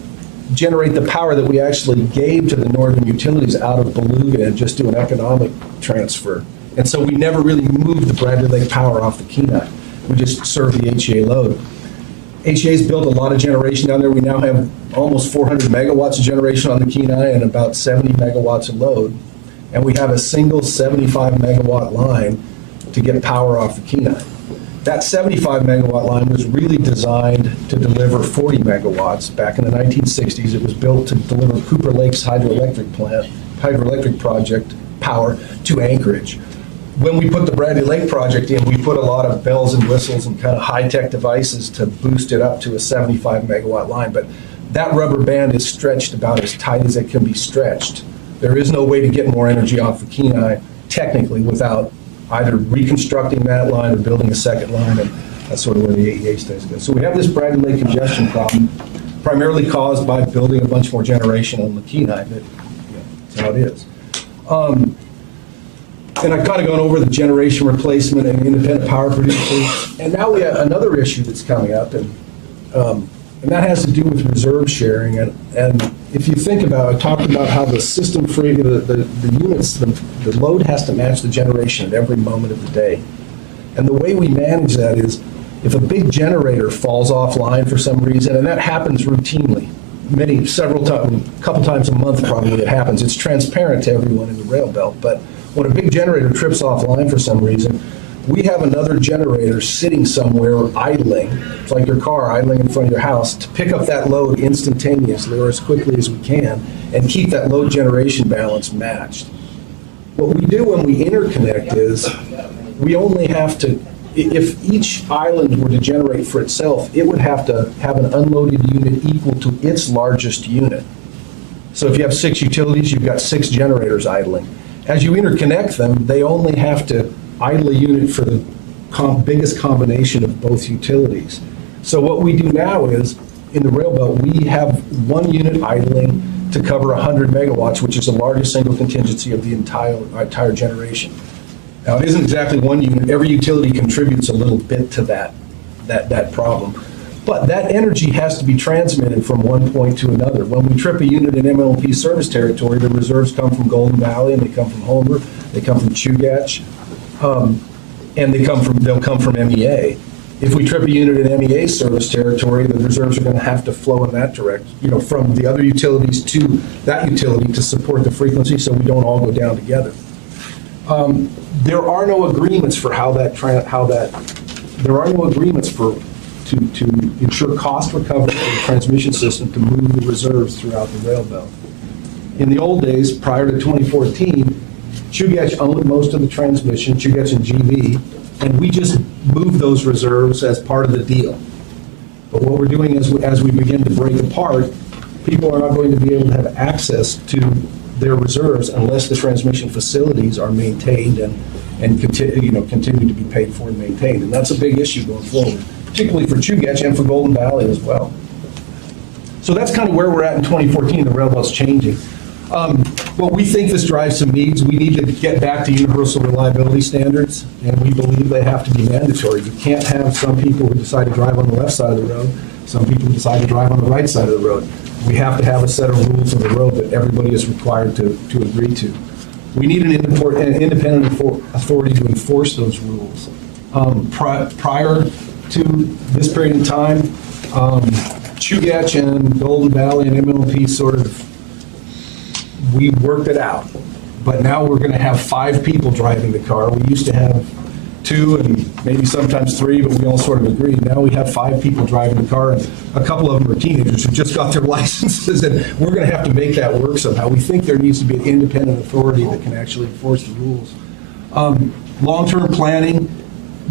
generate the power that we actually gave to the northern utilities out of Beluga and just do an economic transfer. And so we never really moved the Bradley Lake power off the Kenai. We just served the HEA load. HEA's built a lot of generation down there. We now have almost 400 megawatts of generation on the Kenai and about 70 megawatts of load. And we have a single 75 megawatt line to get power off the Kenai. That 75 megawatt line was really designed to deliver 40 megawatts. Back in the 1960s, it was built to deliver Cooper Lake's hydroelectric project power to Anchorage. When we put the Bradley Lake project in, we put a lot of bells and whistles and kind of high-tech devices to boost it up to a 75 megawatt line. But that rubber band is stretched about as tight as it can be stretched. There is no way to get more energy off the Kenai technically without either reconstructing that line or building a second line, and that's sort of where the AEA studies go. So we have this Bradley Lake congestion problem, primarily caused by building a bunch more generation on the Kenai. That's how it is. And I've kind of gone over the generation replacement and independent power producers. And now we have another issue that's coming up, and that has to do with reserve sharing. And if you think about it, I talked about how the system free, the units, the load has to match the generation at every moment of the day. And the way we manage that is if a big generator falls offline for some reason, and that happens routinely, several times, a couple times a month probably it happens. It's transparent to everyone in the rail belt, but when a big generator trips offline for some reason, we have another generator sitting somewhere idling. It's like your car idling in front of your house to pick up that load instantaneously or as quickly as we can and keep that load generation balance matched. What we do when we interconnect is we only have to, if each island were to generate for itself, it would have to have an unloaded unit equal to its largest unit. So if you have 6 utilities, you've got 6 generators idling. As you interconnect them, they only have to idle a unit for the biggest combination of both utilities. So what we do now is, in the rail belt, we have 1 unit idling to cover 100 megawatts, which is the largest single contingency of the entire generation. Now, it isn't exactly 1 unit. Every utility contributes a little bit to that problem. But that energy has to be transmitted from one point to another. When we trip a unit in MLP service territory, the reserves come from Golden Valley, and they come from Homer, they come from Chugach, and they'll come from MEA. If we trip a unit in MEA service territory, the reserves are going to have to flow in that direction, from the other utilities to that utility to support the frequency, so we don't all go down together. There are no agreements for to ensure cost recovery for the transmission system to move the reserves throughout the rail belt. In the old days, prior to 2014, Chugach owned most of the transmission, Chugach and GV, and we just moved those reserves as part of the deal. But what we're doing is, as we begin to break apart, people are not going to be able to have access to their reserves unless the transmission facilities are maintained and continue to be paid for and maintained. And that's a big issue going forward, particularly for Chugach and for Golden Valley as well. So that's kind of where we're at in 2014. The rail belt's changing. Well, we think this drives some needs. We need to get back to universal reliability standards, and we believe they have to be mandatory. You can't have some people who decide to drive on the left side of the road, some people decide to drive on the right side of the road. we have to have a set of rules of the road that everybody is required to agree to. We need an independent authority to enforce those rules. Prior to this period in time, Chugach and Golden Valley and MLP sort of, we worked it out. But now we're going to have 5 people driving the car. We used to have 2 and maybe sometimes 3, but we all sort of agreed. Now we have 5 people driving the car, and a couple of them are teenagers who just got their licenses, and we're going to have to make that work somehow. We think there needs to be an independent authority that can actually enforce the rules. Long-term planning,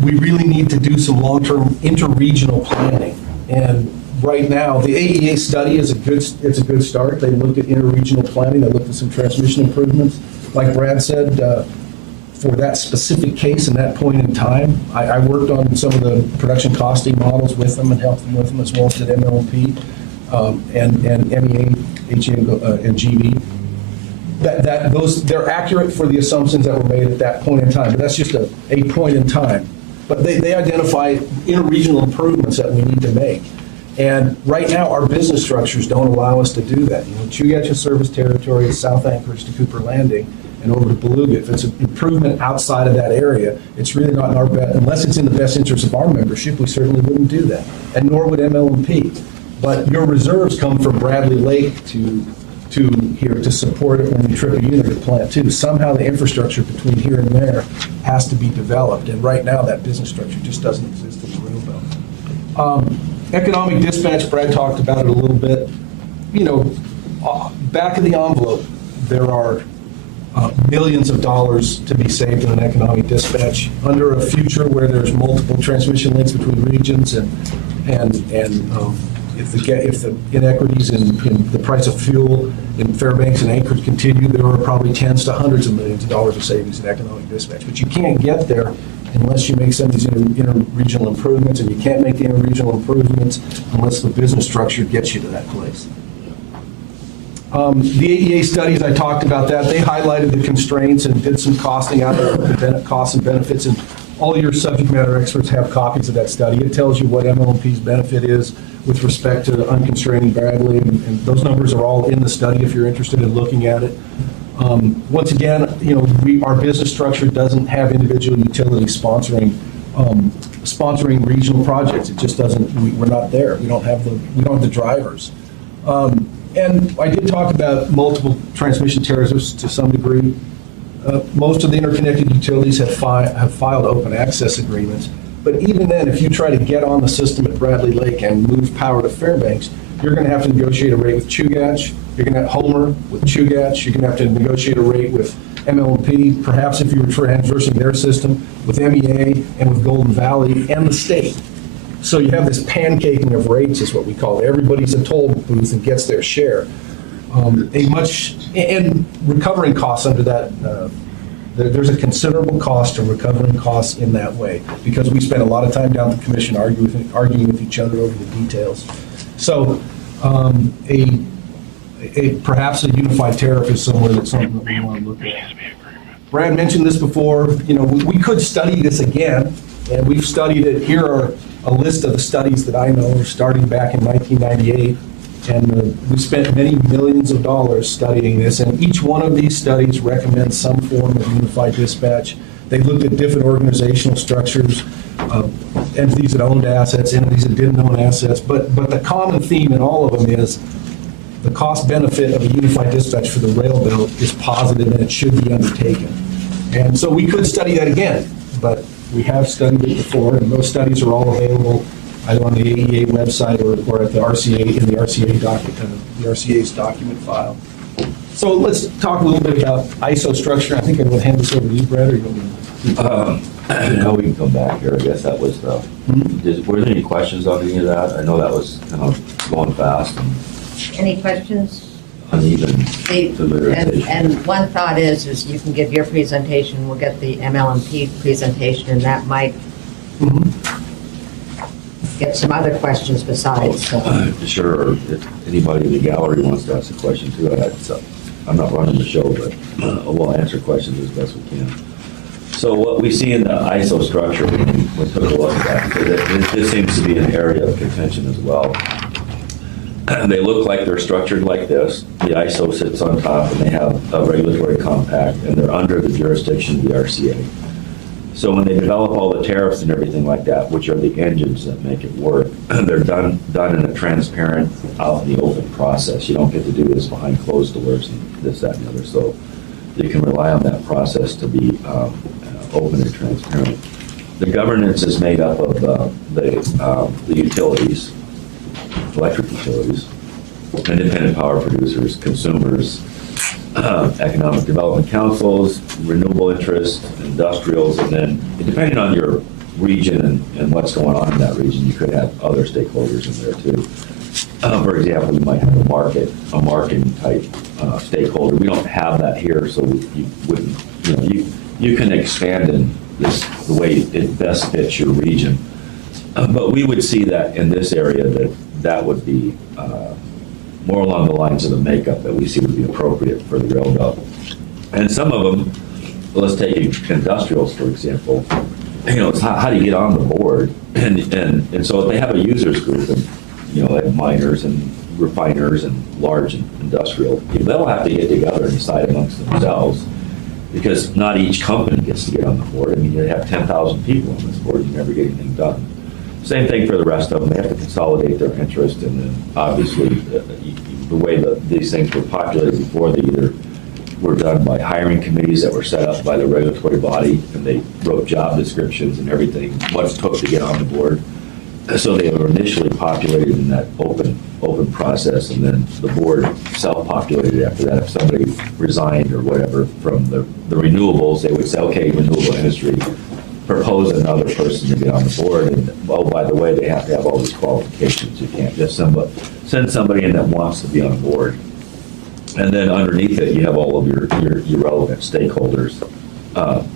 we really need to do some long-term interregional planning. And right now, the AEA study is a good start. They looked at interregional planning. They looked at some transmission improvements. Like Brad said, for that specific case and that point in time, I worked on some of the production costing models with them and helped them with them, as well as did MLP and MEA, HM, and GB. They're accurate for the assumptions that were made at that point in time, but that's just a point in time. But they identify interregional improvements that we need to make. And right now, our business structures don't allow us to do that. Chugach service territory is South Anchorage to Cooper Landing and over to Beluga. If it's an improvement outside of that area, it's really not in our best, unless it's in the best interest of our membership, we certainly wouldn't do that. And nor would MLMP. But your reserves come from Bradley Lake to here to support it when you trip a unit at Plant 2. Somehow the infrastructure between here and there has to be developed. And right now, that business structure just doesn't exist in the rail belt. Economic dispatch, Brad talked about it a little bit. Back of the envelope, there are millions of dollars to be saved in an economic dispatch under a future where there's multiple transmission links between regions and if the inequities in the price of fuel in Fairbanks and Anchorage continue, there are probably tens to hundreds of millions of dollars of savings in economic dispatch. But you can't get there unless you make some of these interregional improvements, and you can't make the interregional improvements unless the business structure gets you to that place. The AEA studies, I talked about that. They highlighted the constraints and did some costing out of the costs and benefits, and all your subject matter experts have copies of that study. It tells you what MLMP's benefit is with respect to unconstraining Bradley, and those numbers are all in the study if you're interested in looking at it. Once again, our business structure doesn't have individual utilities sponsoring regional projects. It just doesn't. We're not there. We don't have the drivers. And I did talk about multiple transmission tariffs to some degree. Most of the interconnected utilities have filed open access agreements. But even then, if you try to get on the system at Bradley Lake and move power to Fairbanks, you're going to have to negotiate a rate with Chugach. You're going to have Homer with Chugach. You're going to have to negotiate a rate with MLP, perhaps if you were transversing their system, with MEA and with Golden Valley and the state. So you have this pancaking of rates is what we call it. Everybody's a toll booth and gets their share. And recovering costs under that, there's a considerable cost to recovering costs in that way, because we spend a lot of time down at the commission arguing with each other over the details. So perhaps a unified tariff is something that we want to look at. Brad mentioned this before. We could study this again, and we've studied it. Here are a list of the studies that I know, starting back in 1998. And we spent many millions of dollars studying this, and each one of these studies recommends some form of unified dispatch. They looked at different organizational structures, entities that owned assets, entities that didn't own assets, but the common theme in all of them is the cost benefit of a unified dispatch for the rail belt is positive, and it should be undertaken. And so we could study that again, but we have studied it before, and those studies are all available either on the AEA website or at the RCA in the RCA document, the RCA's document file. So let's talk a little bit about ISO structure. I think I'm going to hand this over to you, Brad, or you want me to? Now we can come back here. I guess that was the. Were there any questions on any of that? I know that was kind of going fast and Any questions? uneven And familiarization. one thought is you can give your presentation, we'll get the MLMP presentation, and that might get some other questions besides. So. Sure, if anybody in the gallery wants to ask a question too, I'm not running the show, but we'll answer questions as best we can. So what we see in the ISO structure, we took a look at that, because this seems to be an area of contention as well. They look like they're structured like this. The ISO sits on top, and they have a regulatory compact, and they're under the jurisdiction of the RCA. So when they develop all the tariffs and everything like that, which are the engines that make it work, they're done in a transparent, out in the open process. You don't get to do this behind closed doors and this, that, and the other. So you can rely on that process to be open and transparent. The governance is made up of the utilities, electric utilities, independent power producers, consumers, economic development councils, renewable interests, industrials, and then depending on your region and what's going on in that region, you could have other stakeholders in there too. For example, you might have a marketing type stakeholder. We don't have that here, so you wouldn't, you can expand in this the way it best fits your region. But we would see that in this area that would be more along the lines of the makeup that we see would be appropriate for the rail belt. And some of them, let's take industrials, for example, it's how do you get on the board? And so if they have a users group and, like miners and refiners and large industrial, they'll have to get together and decide amongst themselves because not each company gets to get on the board. I mean, you have 10,000 people on this board, you never get anything done. Same thing for the rest of them. They have to consolidate their interest, and then obviously the way that these things were populated before, they either were done by hiring committees that were set up by the regulatory body, and they wrote job descriptions and everything, what it took to get on the board. So they were initially populated in that open process, and then the board self-populated after that. If somebody resigned or whatever from the renewables, they would say, okay, renewable industry, propose another person to get on the board, and oh, by the way, they have to have all these qualifications. You can't just send somebody in that wants to be on board. And then underneath it, you have all of your relevant stakeholders,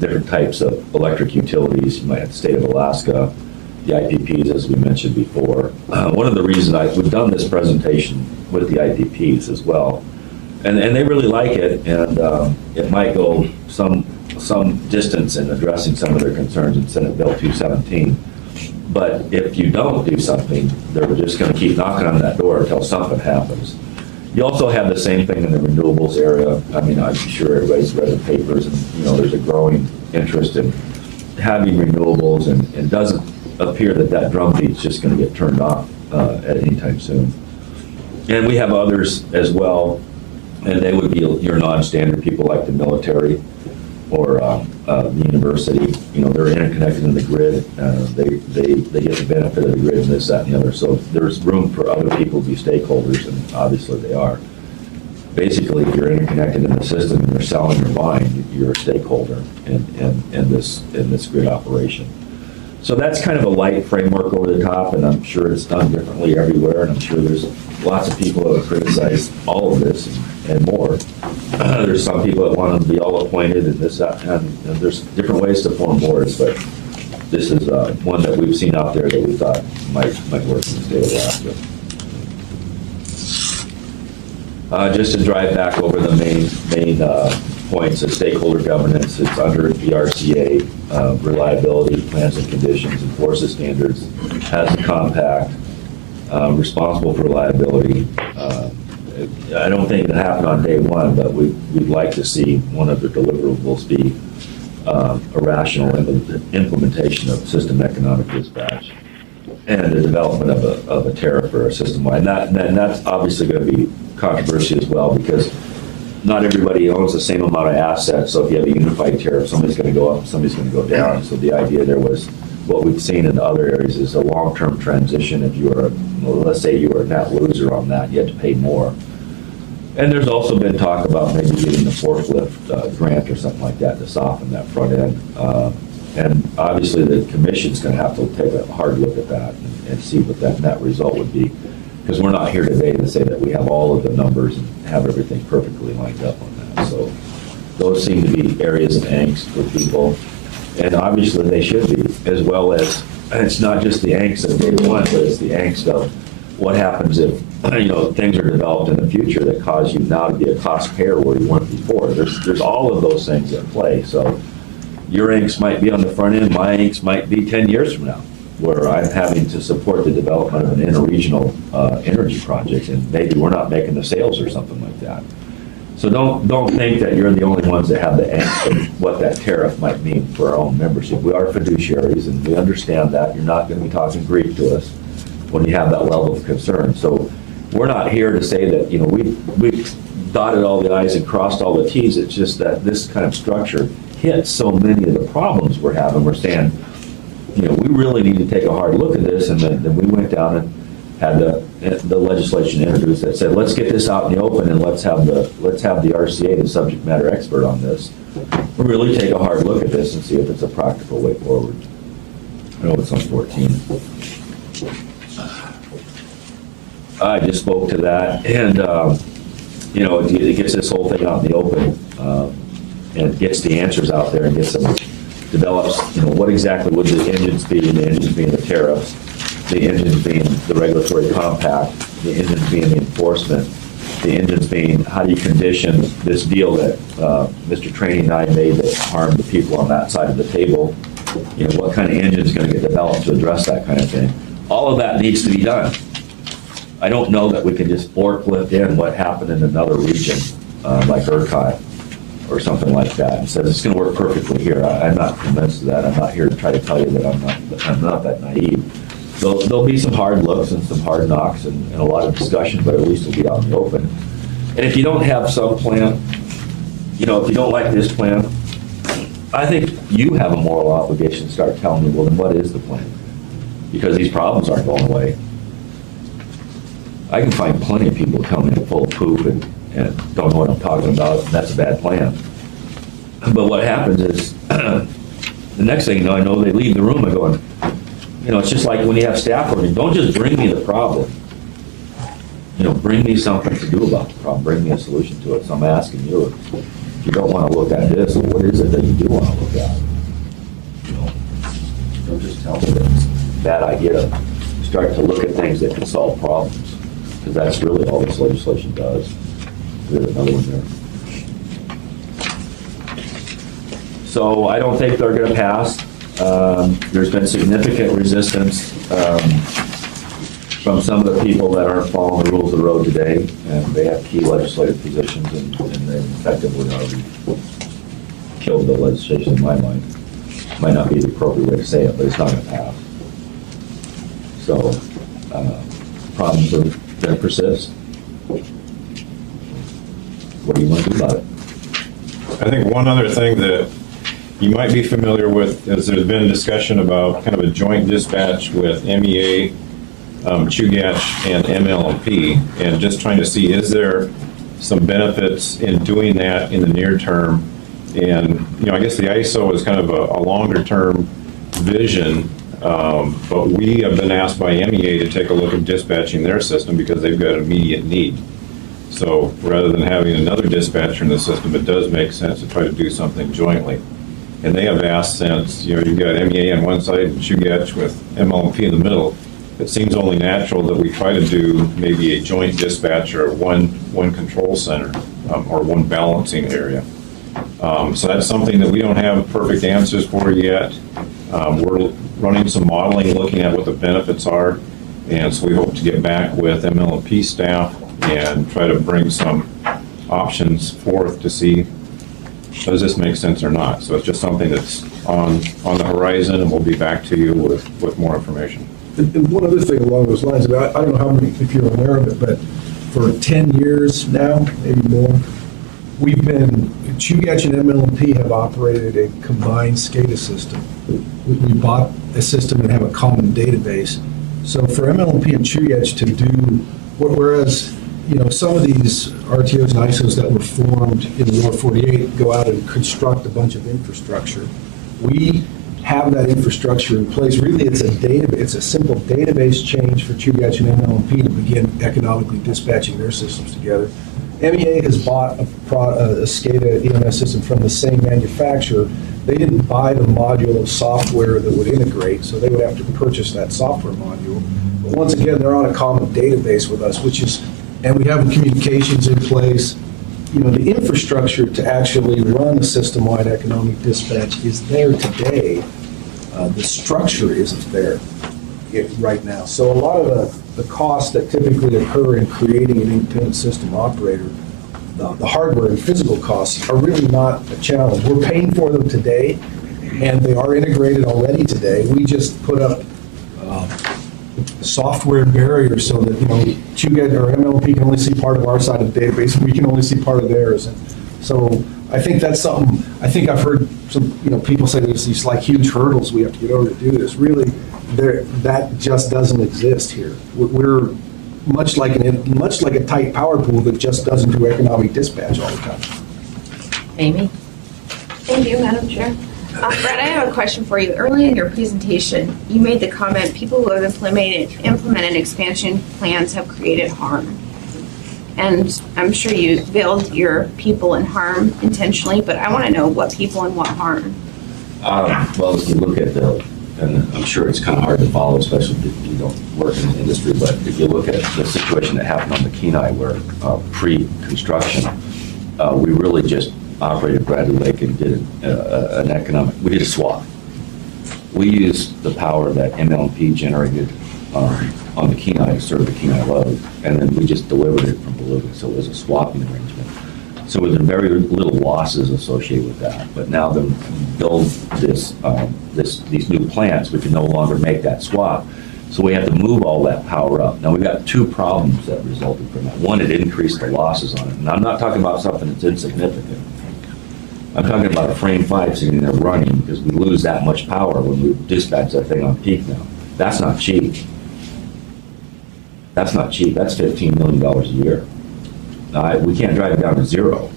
different types of electric utilities. You might have the state of Alaska, the IPPs, as we mentioned before. One of the reasons we've done this presentation with the IPPs as well, and they really like it, and it might go some distance in addressing some of their concerns in Senate Bill 217. But if you don't do something, they're just going to keep knocking on that door until something happens. You also have the same thing in the renewables area. I mean, I'm sure everybody's read the papers, and there's a growing interest in having renewables, and it doesn't appear that drumbeat's just going to get turned off at any time soon. And we have others as well, and they would be your non-standard people like the military or the university. They're interconnected in the grid. They get the benefit of the grid and this, that, and the other. So there's room for other people to be stakeholders, and obviously they are. Basically, if you're interconnected in the system and you're selling or buying, you're a stakeholder in this grid operation. So that's kind of a light framework over the top, and I'm sure it's done differently everywhere, and I'm sure there's lots of people that have criticized all of this and more. There's some people that want them to be all appointed and this, that, and there's different ways to form boards, but this is one that we've seen out there that we thought might work in the state of Alaska. Just to drive back over the main points of stakeholder governance, it's under the RCA, reliability, plans and conditions, enforces standards, has a compact, responsible for reliability. I don't think it happened on day one, but we'd like to see one of the deliverables be a rational implementation of system economic dispatch and the development of a tariff or a system-wide. And that's obviously going to be controversial as well, because not everybody owns the same amount of assets. So if you have a unified tariff, somebody's going to go up, somebody's going to go down. So the idea there was, what we've seen in other areas is a long-term transition. If you are, let's say you were a net loser on that, you had to pay more. And there's also been talk about maybe getting a forklift grant or something like that to soften that front end. And obviously the commission's going to have to take a hard look at that and see what that net result would be. Because we're not here today to say that we have all of the numbers and have everything perfectly lined up on that. So those seem to be areas of angst for people. And obviously they should be, as well as, it's not just the angst of day one, but it's the angst of what happens if, things are developed in the future that cause you now to be a cost payer where you weren't before. There's all of those things at play. So your angst might be on the front end, my angst might be 10 years from now. where I'm having to support the development of an interregional energy project, and maybe we're not making the sales or something like that. So don't think that you're the only ones that have the answer of what that tariff might mean for our own membership. We are fiduciaries, and we understand that. You're not going to be talking Greek to us when you have that level of concern. So we're not here to say that, we've dotted all the i's and crossed all the t's. It's just that this kind of structure hits so many of the problems we're having. We're saying, we really need to take a hard look at this, and then we went down and had the legislation introduced that said, let's get this out in the open and let's have the RCA, the subject matter expert on this, really take a hard look at this and see if it's a practical way forward. I know it's on 14. I just spoke to that, and it gets this whole thing out in the open, and gets the answers out there and gets them, develops, what exactly would the engines be, and the engines being the tariffs, the engines being the regulatory compact, the engines being the enforcement, the engines being how do you condition this deal that Mr. Trainee and I made that harmed the people on that side of the table. What kind of engine is going to get developed to address that kind of thing. All of that needs to be done. I don't know that we can just forklift in what happened in another region, like ERCOT or something like that, and says it's going to work perfectly here. I'm not convinced of that. I'm not here to try to tell you that I'm not that naive. There'll be some hard looks and some hard knocks and a lot of discussion, but at least it'll be out in the open. And if you don't have some plan, if you don't like this plan, I think you have a moral obligation to start telling me, well, then what is the plan? Because these problems aren't going away. I can find plenty of people coming in full of poop and don't know what I'm talking about, and that's a bad plan. But what happens is, the next thing you know, I know they leave the room and going, it's just like when you have staff working, don't just bring me the problem. Bring me something to do about the problem, bring me a solution to it. So I'm asking you, if you don't want to look at this, what is it that you do want to look at? Don't just tell me that it's a bad idea to start to look at things that can solve problems, because that's really all this legislation does. There's another one there. So I don't think they're going to pass. There's been significant resistance from some of the people that aren't following the rules of the road today, and they have key legislative positions, and they've effectively already killed the legislation in my mind. Might not be the appropriate way to say it, but it's not going to pass. So problems are going to persist. What do you want to do about it? I think one other thing that you might be familiar with is there's been discussion about kind of a joint dispatch with MEA, Chugach, and MLMP, and just trying to see, is there some benefits in doing that in the near term? And, I guess the ISO is kind of a longer term vision, but we have been asked by MEA to take a look at dispatching their system because they've got immediate need. So rather than having another dispatcher in the system, it does make sense to try to do something jointly. And they have asked, since you've got MEA on one side and Chugach with MLMP in the middle, it seems only natural that we try to do maybe a joint dispatch or one control center or one balancing area. So that's something that we don't have perfect answers for yet. We're running some modeling, looking at what the benefits are, and so we hope to get back with MLMP staff and try to bring some options forth to see, does this make sense or not? So it's just something that's on the horizon, and we'll be back to you with more information. And one other thing along those lines, and I don't know how many, if you're aware of it, but for 10 years now, maybe more, we've been, Chugach and MLMP have operated a combined SCADA system. We bought a system and have a common database. So for MLMP and Chugach to do, whereas, some of these RTOs and ISOs that were formed in the lower 48 go out and construct a bunch of infrastructure. We have that infrastructure in place. Really, it's a simple database change for Chugach and MLMP to begin economically dispatching their systems together. MEA has bought a SCADA EMS system from the same manufacturer. They didn't buy the module of software that would integrate, so they would have to purchase that software module. But once again, they're on a common database with us, and we have communications in place. The infrastructure to actually run a system-wide economic dispatch is there today. The structure isn't there. right now. So a lot of the costs that typically occur in creating an independent system operator, the hardware and physical costs are really not a challenge. We're paying for them today, and they are integrated already today. We just put up software barriers so that, QGET or MLP can only see part of our side of the database, and we can only see part of theirs. And so I think that's something, I think I've heard some, people say there's these like huge hurdles we have to get over to do this. Really, that just doesn't exist here. We're much like a tight power pool that just doesn't do economic dispatch all the time. Amy? Thank you, Madam Chair. Brett, I have a question for you. Early in your presentation, you made the comment, people who have implemented expansion plans have created harm. And I'm sure you build your people in harm intentionally, but I want to know what people and what harm. Well, if you look at and I'm sure it's kind of hard to follow, especially if you don't work in the industry, but if you look at the situation that happened on the Kenai where pre-construction, we really just operated Bradley Lake and did we did a swap. We used the power that MLP generated on the Kenai to serve the Kenai load, and then we just delivered it from Beluga, so it was a swapping arrangement. So there were very little losses associated with that, but now to build these new plants, we can no longer make that swap. So we have to move all that power up. Now, we've got two problems that resulted from that. One, it increased the losses on it. And I'm not talking about something that's insignificant. I'm talking about a frame 5 sitting there running because we lose that much power when we dispatch that thing on peak now. That's not cheap. That's not cheap. That's $15 million a year. Now, we can't drive it down to zero,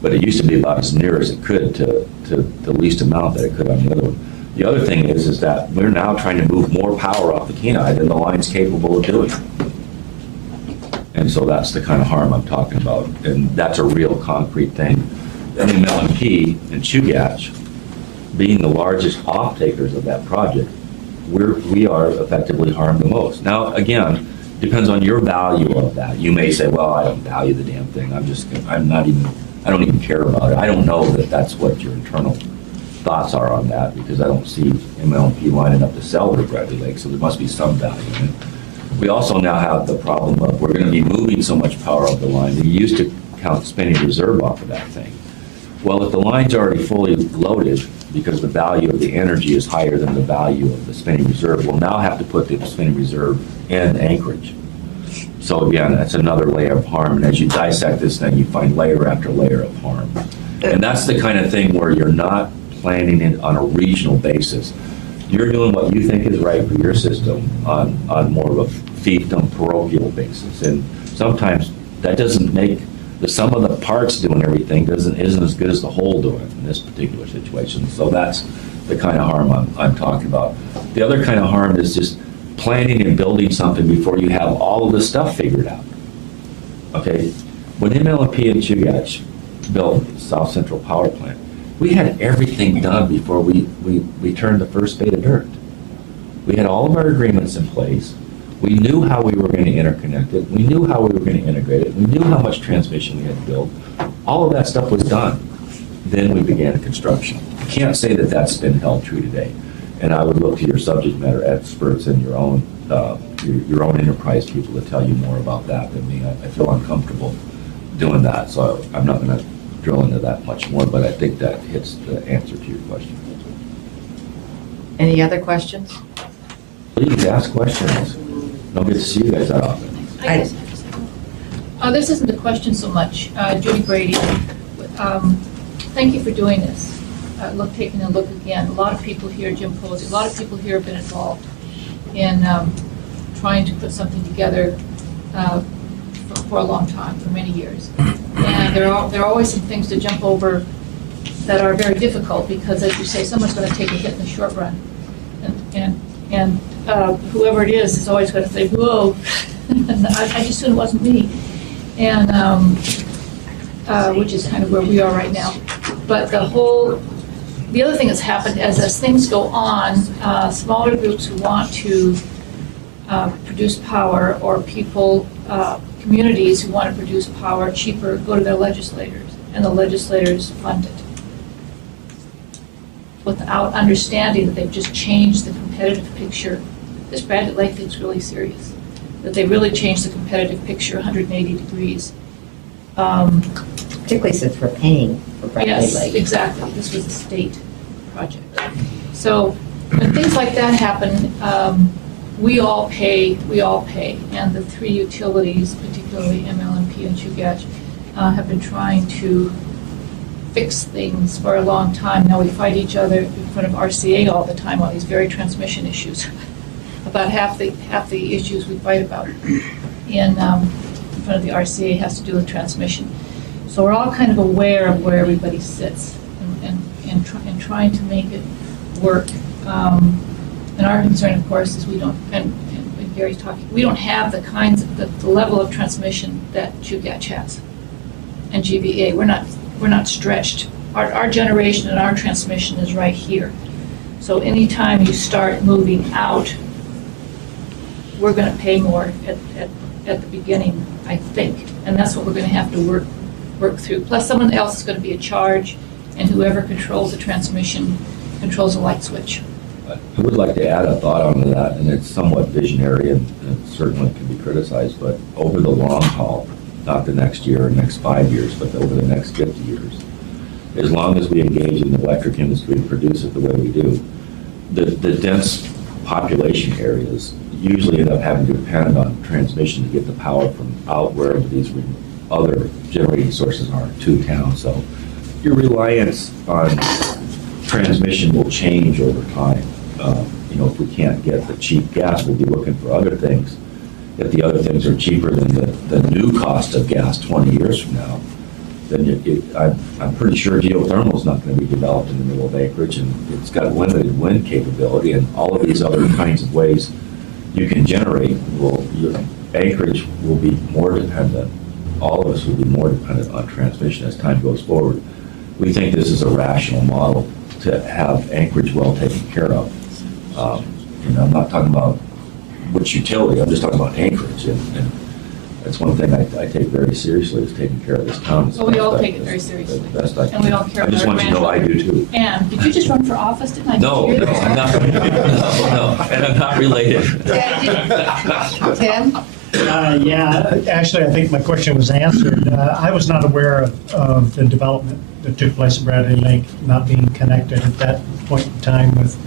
but it used to be about as near as it could to the least amount that it could on the other one. The other thing is that we're now trying to move more power off the Kenai than the line's capable of doing. And so that's the kind of harm I'm talking about, and that's a real concrete thing. MLP and Chugach, being the largest off-takers of that project, we are effectively harmed the most. Now, again, depends on your value of that. You may say, well, I don't value the damn thing. I don't even care about it. I don't know that that's what your internal thoughts are on that because I don't see MLP lining up to sell their Bradley Lake, so there must be some value in it. We also now have the problem of we're going to be moving so much power off the line. We used to count spinning reserve off of that thing. Well, if the line's already fully loaded because the value of the energy is higher than the value of the spinning reserve, we'll now have to put the spinning reserve in anchorage. So again, that's another layer of harm. And as you dissect this thing, you find layer after layer of harm. And that's the kind of thing where you're not planning it on a regional basis. You're doing what you think is right for your system on more of a fiefdom parochial basis. And sometimes that doesn't make the sum of the parts doing everything isn't as good as the whole doing it in this particular situation. So that's the kind of harm I'm talking about. The other kind of harm is just planning and building something before you have all of the stuff figured out. Okay, when MLP and Chugach built South Central Power Plant, we had everything done before we turned the first spade of dirt. We had all of our agreements in place. We knew how we were going to interconnect it. We knew how we were going to integrate it. We knew how much transmission we had to build. All of that stuff was done. Then we began construction. I can't say that that's been held true today. And I would look to your subject matter experts and your own enterprise people to tell you more about that than me. I feel uncomfortable doing that, so I'm not going to drill into that much more, but I think that hits the answer to your question. Any other questions? Please ask questions. Don't get to see you guys that often. I guess this isn't a question so much. Judy Brady, thank you for doing this. Taking a look again. A lot of people here, Jim Posey, a lot of people here have been involved in trying to put something together for a long time, for many years. And there are always some things to jump over that are very difficult because, as you say, someone's going to take a hit in the short run. And whoever it is always going to say, whoa, I just assumed it wasn't me. And which is kind of where we are right now. But the other thing that's happened is as things go on, smaller groups who want to produce power or people, communities who want to produce power cheaper go to their legislators, and the legislators fund it without understanding that they've just changed the competitive picture this Bradley Lake thing's really serious, that they really changed the competitive picture 180 degrees. Particularly since we're paying for Bradley Yes, Lake. exactly. This was a state project. So when things like that happen, we all pay, and the three utilities, particularly MLMP and Chugach, have been trying to fix things for a long time. Now we fight each other in front of RCA all the time on these very transmission issues. About half the issues we fight about in front of the RCA has to do with transmission. So we're all kind of aware of where everybody sits and trying to make it work. And our concern, of course, is we don't, and when Gary's talking, we don't have the kinds of, the level of transmission that Chugach has and GVA. We're not stretched. Our generation and our transmission is right here. So anytime you start moving out, we're going to pay more at the beginning, I think. And that's what we're going to have to work through. Plus someone else is going to be a charge, and whoever controls the transmission controls a light switch. I would like to add a thought onto that, and it's somewhat visionary and certainly can be criticized, but over the long haul, not the next year or next 5 years, but over the next 50 years, as long as we engage in the electric industry and produce it the way we do, the dense population areas usually end up having to depend on transmission to get the power from out wherever these other generating sources are to town. So your reliance on transmission will change over time. If we can't get the cheap gas, we'll be looking for other things. If the other things are cheaper than the new cost of gas 20 years from now, then I'm pretty sure geothermal is not going to be developed in the middle of Anchorage, and it's got limited wind capability, and all of these other kinds of ways you can generate Anchorage will be more dependent. All of us will be more dependent on transmission as time goes forward. We think this is a rational model to have Anchorage well taken care of. I'm not talking about which utility, I'm just talking about Anchorage, and that's one thing I take very seriously, is taking care of this town. Well, we all take it very seriously. Best I can. And we all care I just about want you to know I do too. And did you just run for office? Didn't I just No, hear no, that? I'm not, and I'm not related. Tim? Yeah, actually, I think my question was answered. I was not aware of the development that took place at Bradley Lake not being connected at that point in time with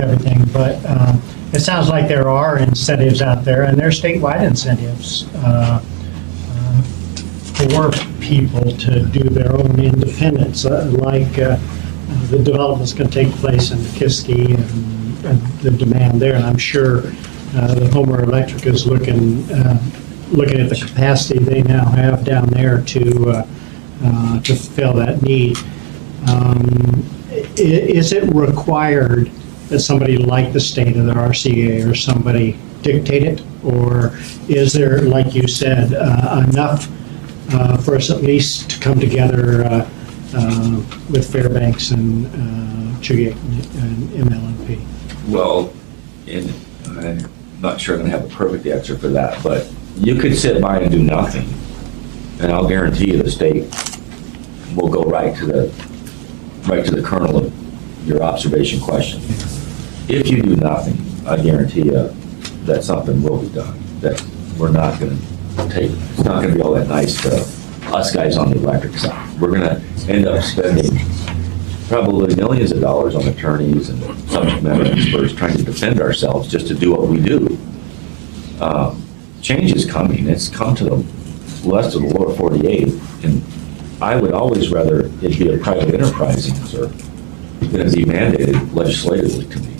everything. But it sounds like there are incentives out there, and there are statewide incentives for people to do their own independence, like the development's going to take place in Kiski and the demand there. And I'm sure the Homer Electric is looking at the capacity they now have down there to fill that need. Is it required that somebody like the state of the RCA or somebody dictate it? Or is there, like you said, enough for us at least to come together with Fairbanks and Chugach and MLNP? Well, I'm not sure I'm going to have a perfect answer for that, but you could sit by and do nothing, and I'll guarantee you the state will go right to the kernel of your observation question. If you do nothing, I guarantee you that something will be done. That we're not going to take. It's not going to be all that nice to us guys on the electric side. We're going to end up spending probably millions of dollars on attorneys and subject matter experts trying to defend ourselves just to do what we do. Change is coming. It's come to the west of the lower 48, and I would always rather it be a private enterprise answer than it be mandated legislatively to me.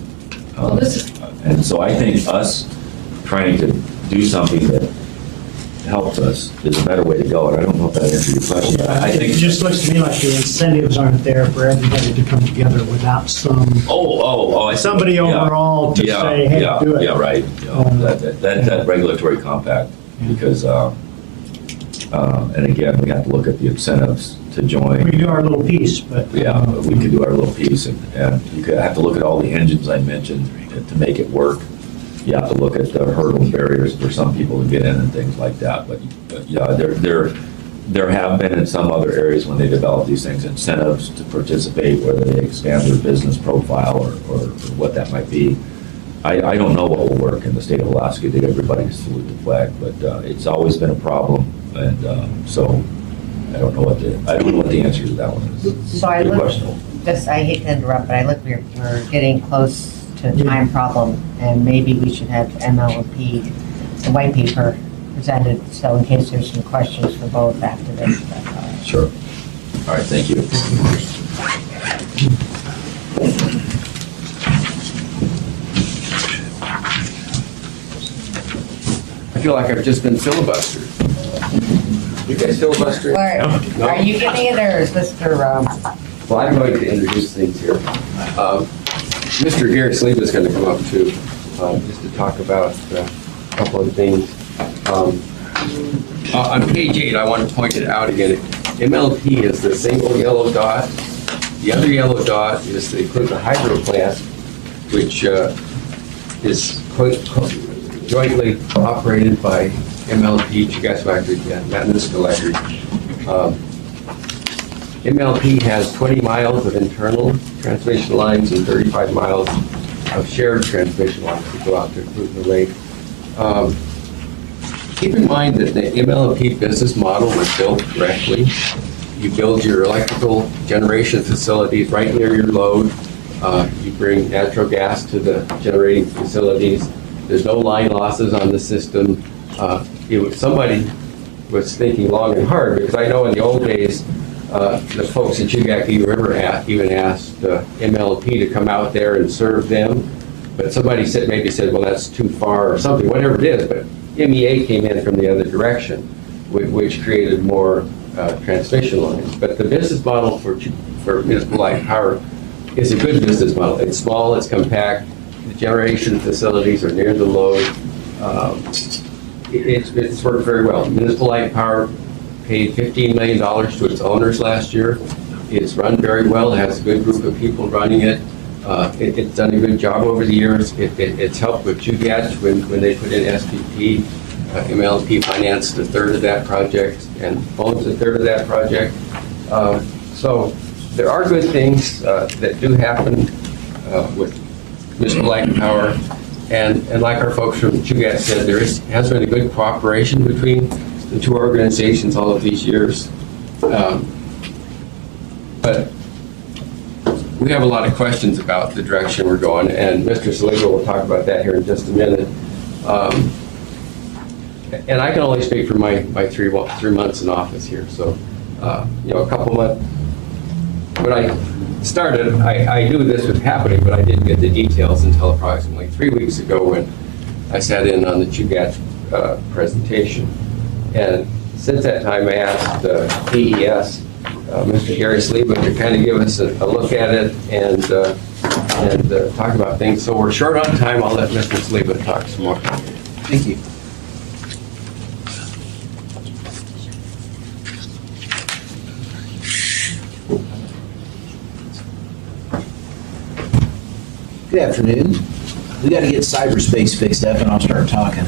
Well, this is- And so I think us trying to do something that helps us is a better way to go, and I don't know if that answers your question, but I It think. just looks to me like the incentives aren't there for everybody to come together without some, I see. somebody Yeah. overall to Yeah, say, hey, yeah, do it. Yeah, right. That regulatory compact, because, and again, we have to look at the incentives to join. We do our little piece, but. Yeah, but we could do our little piece, and you could have to look at all the engines I mentioned to make it work. You have to look at the hurdle and barriers for some people to get in and things like that. But yeah, there have been in some other areas when they develop these things, incentives to participate, whether they expand their business profile or what that might be. I don't know what will work in the state of Alaska to get everybody to salute the flag, but it's always been a problem, and so I don't know what the answer to that one is. So I Good look, question. I hate to interrupt, but I look, we're getting close to a time problem, and maybe we should have MLP, the white paper presented, so in case there's some questions for both after this. Sure. All right, thank you. I feel like I've just been filibustered. You guys filibuster? Are you giving it, or is Mr. Well, I'm going to introduce things here. Mr. Gary Sleeve is going to come up too, just to talk about a couple of things. On page 8, I want to point it out again. MLP is the single yellow dot. The other yellow dot is the Clinton Hydro Plant, which is jointly operated by MLP, Chugach Electric, and Matanuska Electric. MLP has 20 miles of internal transmission lines and 35 miles of shared transmission lines that go out to Clutha Lake. Keep in mind that the MLP business model was built correctly. You build your electrical generation facilities right near your load. You bring natural gas to the generating facilities. There's no line losses on the system. Somebody was thinking long and hard, because I know in the old days, the folks at Chugach River even asked MLP to come out there and serve them. But somebody maybe said, well, that's too far or something, whatever it is. But MEA came in from the other direction, which created more transmission lines. But the business model for municipal light power is a good business model. It's small, it's compact, the generation facilities are near the load. It's worked very well. Municipal light power paid $15 million to its owners last year. It's run very well. It has a good group of people running it. It's done a good job over the years. It's helped with Chugach when they put in SPP. MLP financed a third of that project and owns a third of that project. So there are good things that do happen with municipal light power. And like our folks from Chugach said, has been a good cooperation between the two organizations all of these years. But we have a lot of questions about the direction we're going, and Mr. Saliba will talk about that here in just a minute. And I can only speak for my 3 months in office here. So, a couple months, when I started, I knew this was happening, but I didn't get the details until approximately 3 weeks ago when I sat in on the Chugach presentation. And since that time, I asked AES, Mr. Gary Saliba, to kind of give us a look at it and talk about things. So we're short on time. I'll let Mr. Saliba talk some more. Thank you. Good afternoon. We got to get cyberspace fixed up and I'll start talking.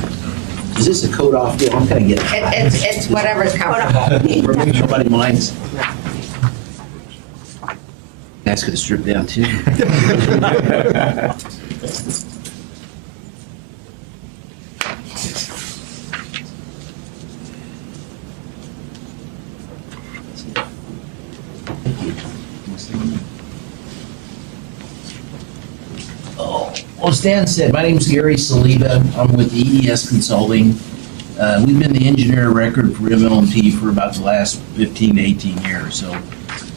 Is this a code off deal? I'm kind of getting. It's whatever's comfortable. For me, nobody minds. That's going to strip down too. Well, as Dan said, my name's Gary Saliba. I'm with EES Consulting. We've been the engineer of record for MLMP for about the last 15 to 18 years. So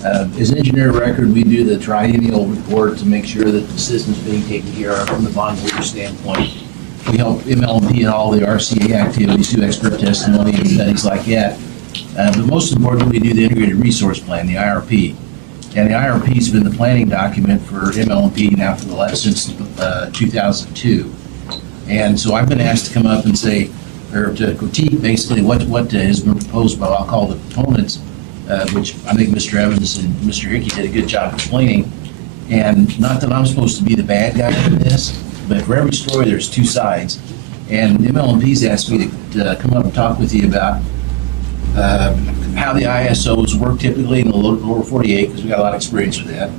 as engineer of record, we do the triennial report to make sure that the system's being taken care of from the bond holder standpoint. We help MLMP in all the RCA activities, do expert testimony and studies like that. But most importantly, we do the integrated resource plan, the IRP. And the IRP's been the planning document for MLMP now for the last since 2002. And so I've been asked to come up and say, or to critique basically what has been proposed by what I'll call the proponents, which I think Mr. Evans and Mr. Hickey did a good job explaining. And not that I'm supposed to be the bad guy in this, but for every story there's two sides. And MLMP's asked me to come up and talk with you about how the ISOs work typically in the lower 48, because we got a lot of experience with that.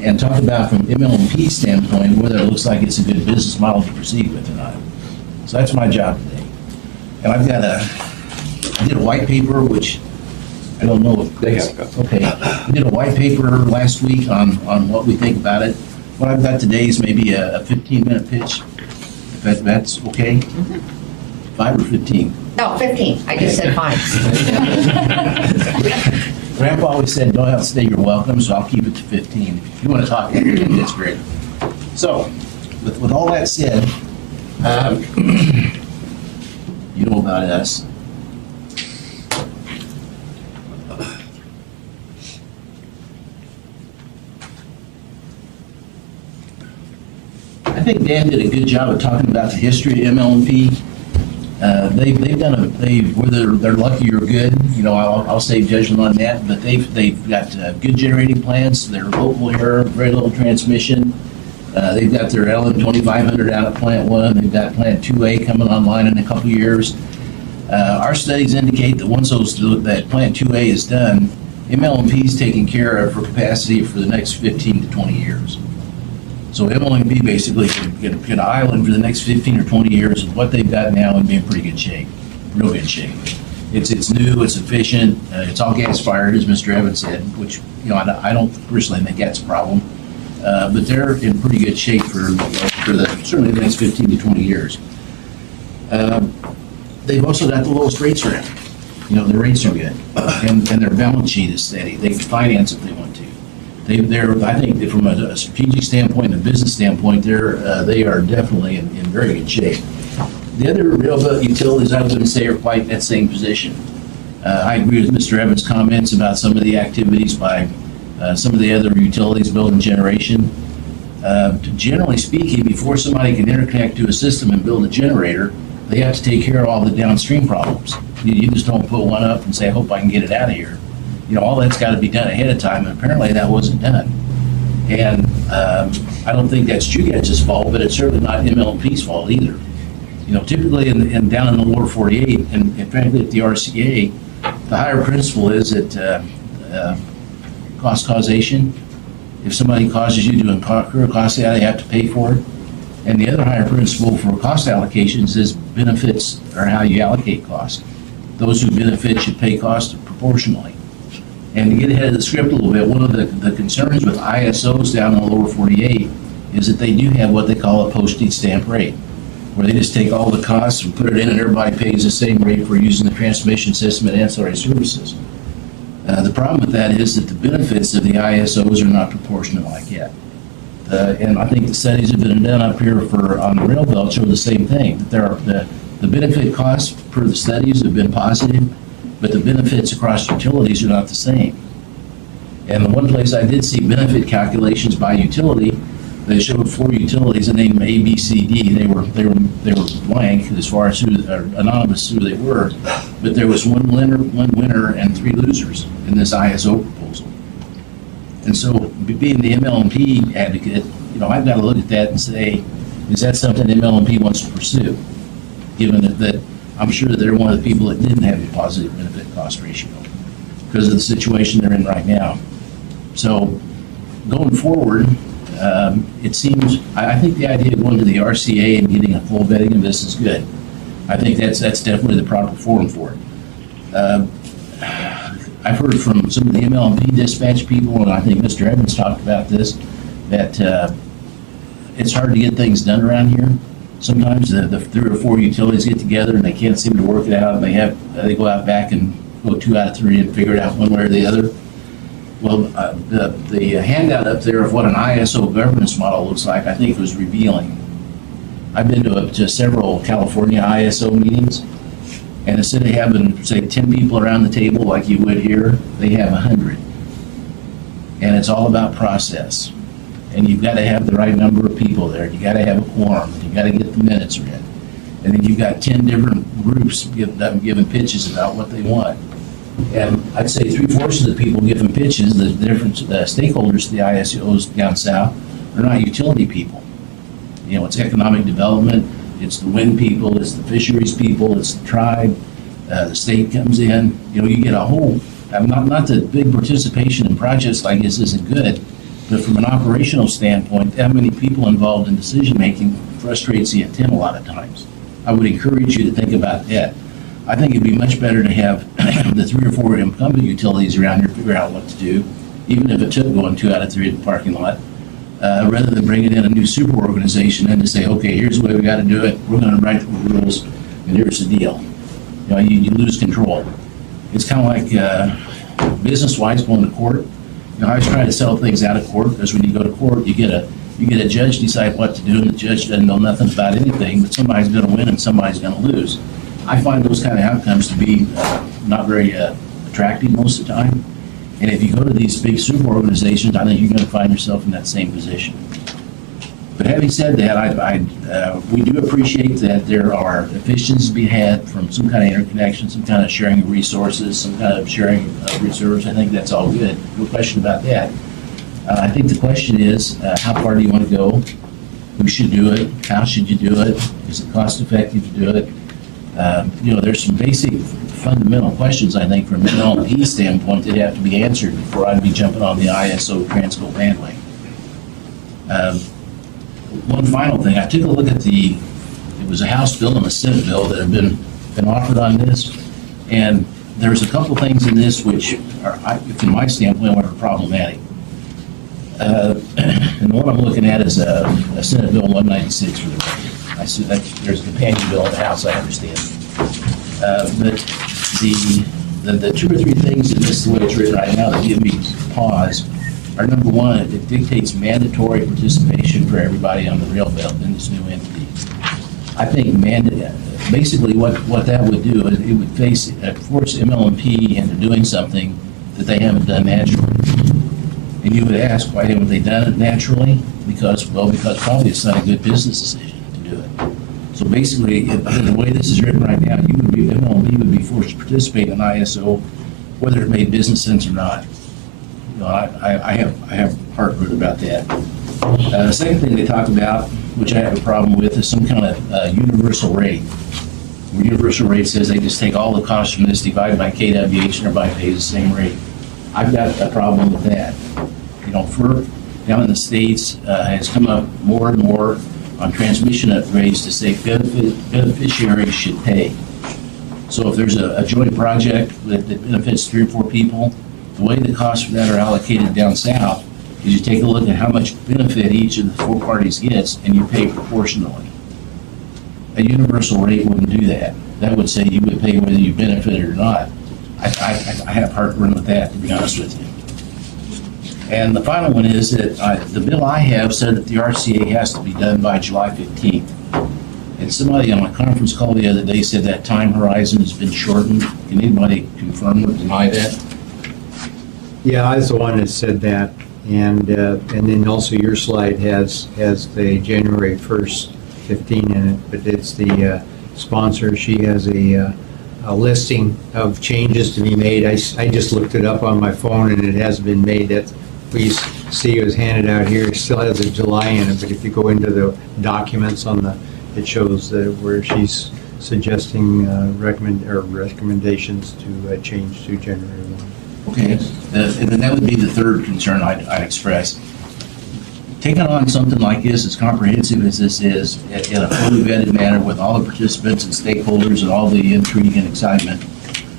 and talk about from MLMP standpoint, whether it looks like it's a good business model to proceed with or not. So that's my job today. And I did a white paper, which I don't know if They have a couple. okay. I did a white paper last week on what we think about it. What I've got today is maybe a 15-minute pitch, if that's okay? 5 or 15? No, 15. I just said fine. Grandpa always said, don't outstay your welcome, so I'll keep it to 15. If you want to talk, that's great. So, with all that said, you know about us. I think Dan did a good job of talking about the history of MLMP. Whether they're lucky or good, I'll save judgment on that, but they've got good generating plants, they're local here, very little transmission. They've got their LM 2500 out at Plant 1, they've got Plant 2A coming online in a couple years. Our studies indicate that once that Plant 2A is done, MLMP is taken care of for capacity for the next 15 to 20 years. So MLMP basically can island for the next 15 or 20 years of what they've got now and be in pretty good shape, real good shape. It's new, it's efficient, it's all gas fired, as Mr. Evans said, which, I don't personally think that's a problem. But they're in pretty good shape for certainly the next 15 to 20 years. They've also got the lowest rates around. The rates are good, and their balance sheet is steady. They can finance if they want to. I think that from a strategic standpoint and a business standpoint, they are definitely in very good shape. The other railroad utilities, I wouldn't say, are quite in that same position. I agree with Mr. Evans' comments about some of the activities by some of the other utilities building generation. Generally speaking, before somebody can interconnect to a system and build a generator, they have to take care of all the downstream problems. You just don't put one up and say, I hope I can get it out of here. All that's got to be done ahead of time, and apparently that wasn't done. And I don't think that's TruGet's fault, but it's certainly not MLMP's fault either. Typically down in the lower 48, and frankly at the RCA, the higher principle is that cost causation. If somebody causes you to incur a cost, they have to pay for it. And the other higher principle for cost allocations is benefits are how you allocate cost. Those who benefit should pay cost proportionally. And to get ahead of the script a little bit, one of the concerns with ISOs down in the lower 48 is that they do have what they call a postage stamp rate, where they just take all the costs and put it in and everybody pays the same rate for using the transmission system and ancillary services. The problem with that is that the benefits of the ISOs are not proportionate like that. And I think the studies have been done up here on the rail belt show the same thing, that the benefit costs per the studies have been positive, but the benefits across utilities are not the same. And the one place I did see benefit calculations by utility, they showed 4 utilities and named them A, B, C, D. They were blank as far as anonymous who they were, but there was one winner and 3 losers in this ISO proposal. And so, being the MLMP advocate, I've got to look at that and say, is that something MLMP wants to pursue? Given that I'm sure that they're one of the people that didn't have a positive benefit cost ratio because of the situation they're in right now. So, going forward, it seems, I think the idea of going to the RCA and getting a full vetting of this is good. I think that's definitely the proper forum for it. I've heard from some of the MLMP dispatch people, and I think Mr. Evans talked about this, that it's hard to get things done around here. Sometimes the 3 or 4 utilities get together and they can't seem to work it out, and they go out back and go 2 out of 3 and figure it out one way or the other. Well, the handout up there of what an ISO governance model looks like, I think was revealing. I've been to several California ISO meetings, and instead of having, say, 10 people around the table like you would here, they have 100. And it's all about process. And you've got to have the right number of people there. You got to have a quorum. You got to get the minutes read. And then you've got 10 different groups giving pitches about what they want. And I'd say 3/4 of the people giving pitches, the different stakeholders, the ISOs down south, are not utility people. It's economic development, it's the wind people, it's the fisheries people, it's the tribe, the state comes in. You get a whole, not that big participation in projects like this isn't good, But from an operational standpoint, that many people involved in decision-making frustrates the intent a lot of times. I would encourage you to think about that. I think it'd be much better to have the 3 or 4 incumbent utilities around here figure out what to do, even if it took going 2 out of 3 at the parking lot, rather than bringing in a new super organization and to say, okay, here's the way we got to do it. We're going to write the rules, and here's the deal. You lose control. It's kind of like business-wise going to court. I always try to settle things out of court, because when you go to court, you get a judge decide what to do, and the judge doesn't know nothing about anything, but somebody's going to win and somebody's going to lose. I find those kind of outcomes to be not very attractive most of the time. And if you go to these big super organizations, I think you're going to find yourself in that same position. But having said that, we do appreciate that there are efficiencies to be had from some kind of interconnection, some kind of sharing of resources, some kind of sharing of reserves. I think that's all good. No question about that. I think the question is, how far do you want to go? Who should do it? How should you do it? Is it cost effective to do it? There's some basic fundamental questions, I think, from an LP standpoint that have to be answered before I'd be jumping on the ISO Transco bandwagon. One final thing, I took a look at it was a House bill and a Senate bill that have been offered on this, and there's a couple things in this which are, from my standpoint, are problematic. And the one I'm looking at is a Senate Bill 196 for the record. I see that there's a companion bill in the House, I understand. But the 2 or 3 things in this, the way it's written right now, that give me pause are, number one, it dictates mandatory participation for everybody on the rail belt in this new entity. I think basically what that would do is it would force ML&P into doing something that they haven't done naturally. And you would ask, why haven't they done it naturally? Because probably it's not a good business decision to do it. So basically, the way this is written right now, ML&P would be forced to participate in ISO, whether it made business sense or not. I have heartburn about that. The second thing they talk about, which I have a problem with, is some kind of universal rate. Where universal rate says they just take all the costs from this, divide by KWH, and everybody pays the same rate. I've got a problem with that. FERC down in the States has come up more and more on transmission upgrades to say beneficiaries should pay. So if there's a joint project that benefits 3 or 4 people, the way the costs for that are allocated down south is you take a look at how much benefit each of the 4 parties gets, and you pay proportionally. A universal rate wouldn't do that. That would say you would pay whether you benefited or not. I have heartburn with that, to be honest with you. And the final one is that the bill I have said that the RCA has to be done by July 15th. And somebody on a conference call the other day said that time horizon has been shortened. Can anybody confirm or deny that? Yeah, I was the one that said that. And then also your slide has the January 1st, 15 in it, but it's the sponsor. She has a listing of changes to be made. I just looked it up on my phone and it hasn't been made. That we see it was handed out here. It still has a July in it, but if you go into the documents it shows where she's suggesting recommendations to change to January 1. Okay, and then that would be the third concern I'd express. Taking on something like this, as comprehensive as this is, in a fully vetted manner with all the participants and stakeholders and all the intrigue and excitement,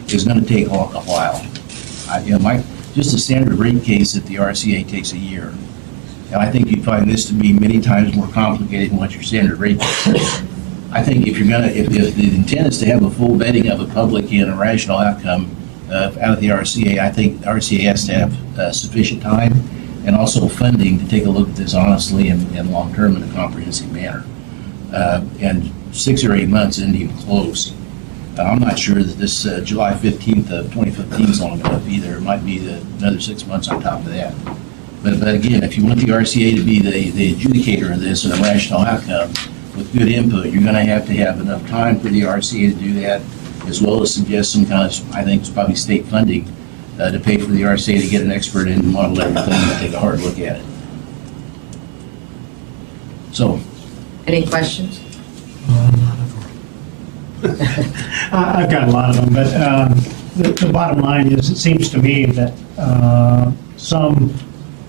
is going to take a while. Just a standard rate case at the RCA takes a year. And I think you'd find this to be many times more complicated than what your standard rate case is. I think if the intent is to have a full vetting of the public and a rational outcome out of the RCA, I think the RCA has to have sufficient time and also funding to take a look at this honestly and long-term in a comprehensive manner. And 6 or 8 months isn't even close. I'm not sure that this July 15th of 2015 is long enough either. It might be another 6 months on top of that. But again, if you want the RCA to be the adjudicator of this and a rational outcome with good input, you're going to have enough time for the RCA to do that, as well as suggest some kind of, I think it's probably state funding to pay for the RCA to get an expert in and model everything and take a hard look at it. So. Any questions? I've got a lot of them, but the bottom line is, it seems to me that some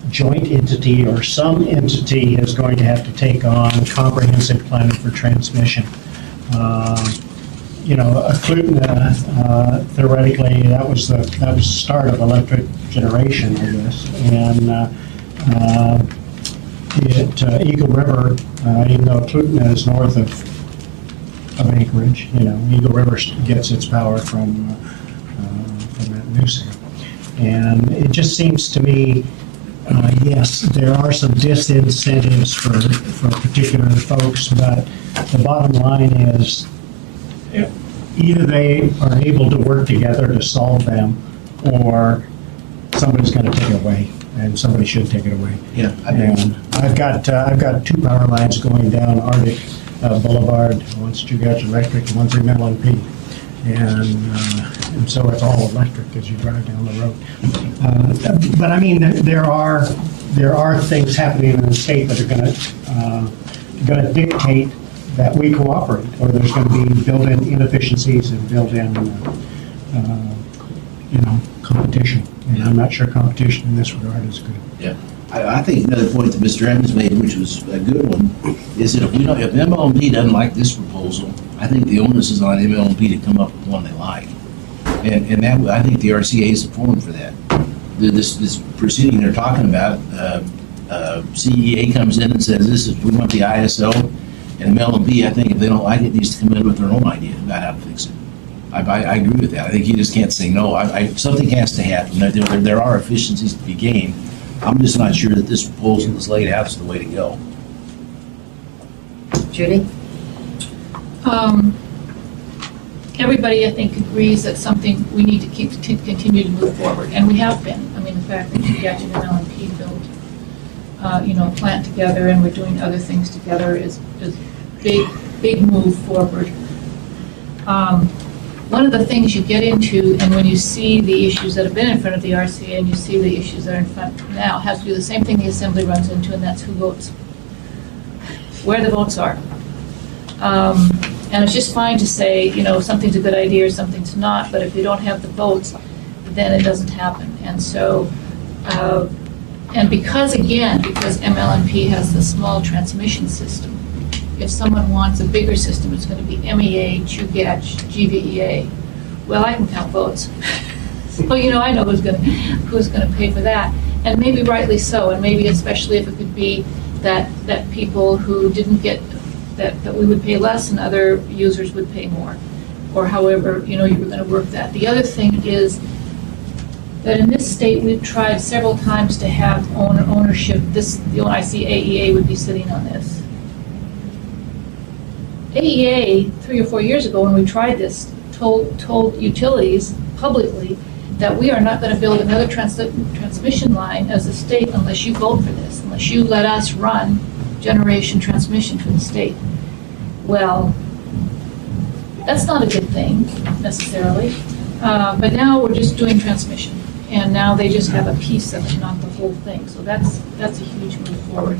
joint entity or some entity is going to have to take on comprehensive planning for transmission. You know, a Klutna, theoretically, that was the start of electric generation, I guess. And Eagle River, even though Klutna is north of Anchorage, you know, Eagle River gets its power from Matanuska. And it just seems to me, yes, there are some disincentives for particular folks, but the bottom line is either they are able to work together to solve them, or somebody's going to take it away, and somebody should take it away. Yeah. And I've got 2 power lines going down Arctic Boulevard. One's Chugach Electric, and one's MLNP. And so it's all electric as you drive down the road. But I mean, there are things happening in the state that are going to dictate that we cooperate, or there's going to be built-in inefficiencies and built-in, competition. And I'm not sure competition in this regard is good. Yeah. I think another point that Mr. Evans made, which was a good one, is that if MLMP doesn't like this proposal, I think the onus is on MLMP to come up with one they like. And that, I think the RCA is the forum for that. This proceeding they're talking about, CEA comes in and says, we want the ISO, and MLMP, I think if they don't like it, needs to come in with their own idea about how to fix it. I agree with that. I think you just can't say no. Something has to happen. There are efficiencies to be gained. I'm just not sure that this proposal that's laid out is the way to go. Judy? Everybody, I think, agrees that something we need to continue to move forward, and we have been. I mean, the fact that Chugach and MLNP built, a plant together, and we're doing other things together is big move forward. One of the things you get into, and when you see the issues that have been in front of the RCA and you see the issues that are in front now, has to do the same thing the Assembly runs into, and that's who votes, where the votes are. And it's just fine to say, something's a good idea or something's not, but if you don't have the votes, then it doesn't happen. And so, and because MLNP has the small transmission system, if someone wants a bigger system, it's going to be MEA, Chugach, GVEA. Well, I can count votes. So, I know who's going to pay for that. And maybe rightly so, and maybe especially if it could be that people who didn't get, that we would pay less and other users would pay more, or however, you were going to work that. The other thing is that in this state, we've tried several times to have ownership. I see AEA would be sitting on this. AEA, 3 or 4 years ago, when we tried this, told utilities publicly that we are not going to build another transmission line as a state unless you vote for this, unless you let us run generation transmission for the state. Well, that's not a good thing necessarily, but now we're just doing transmission, and now they just have a piece of it, not the whole thing. So that's a huge move forward.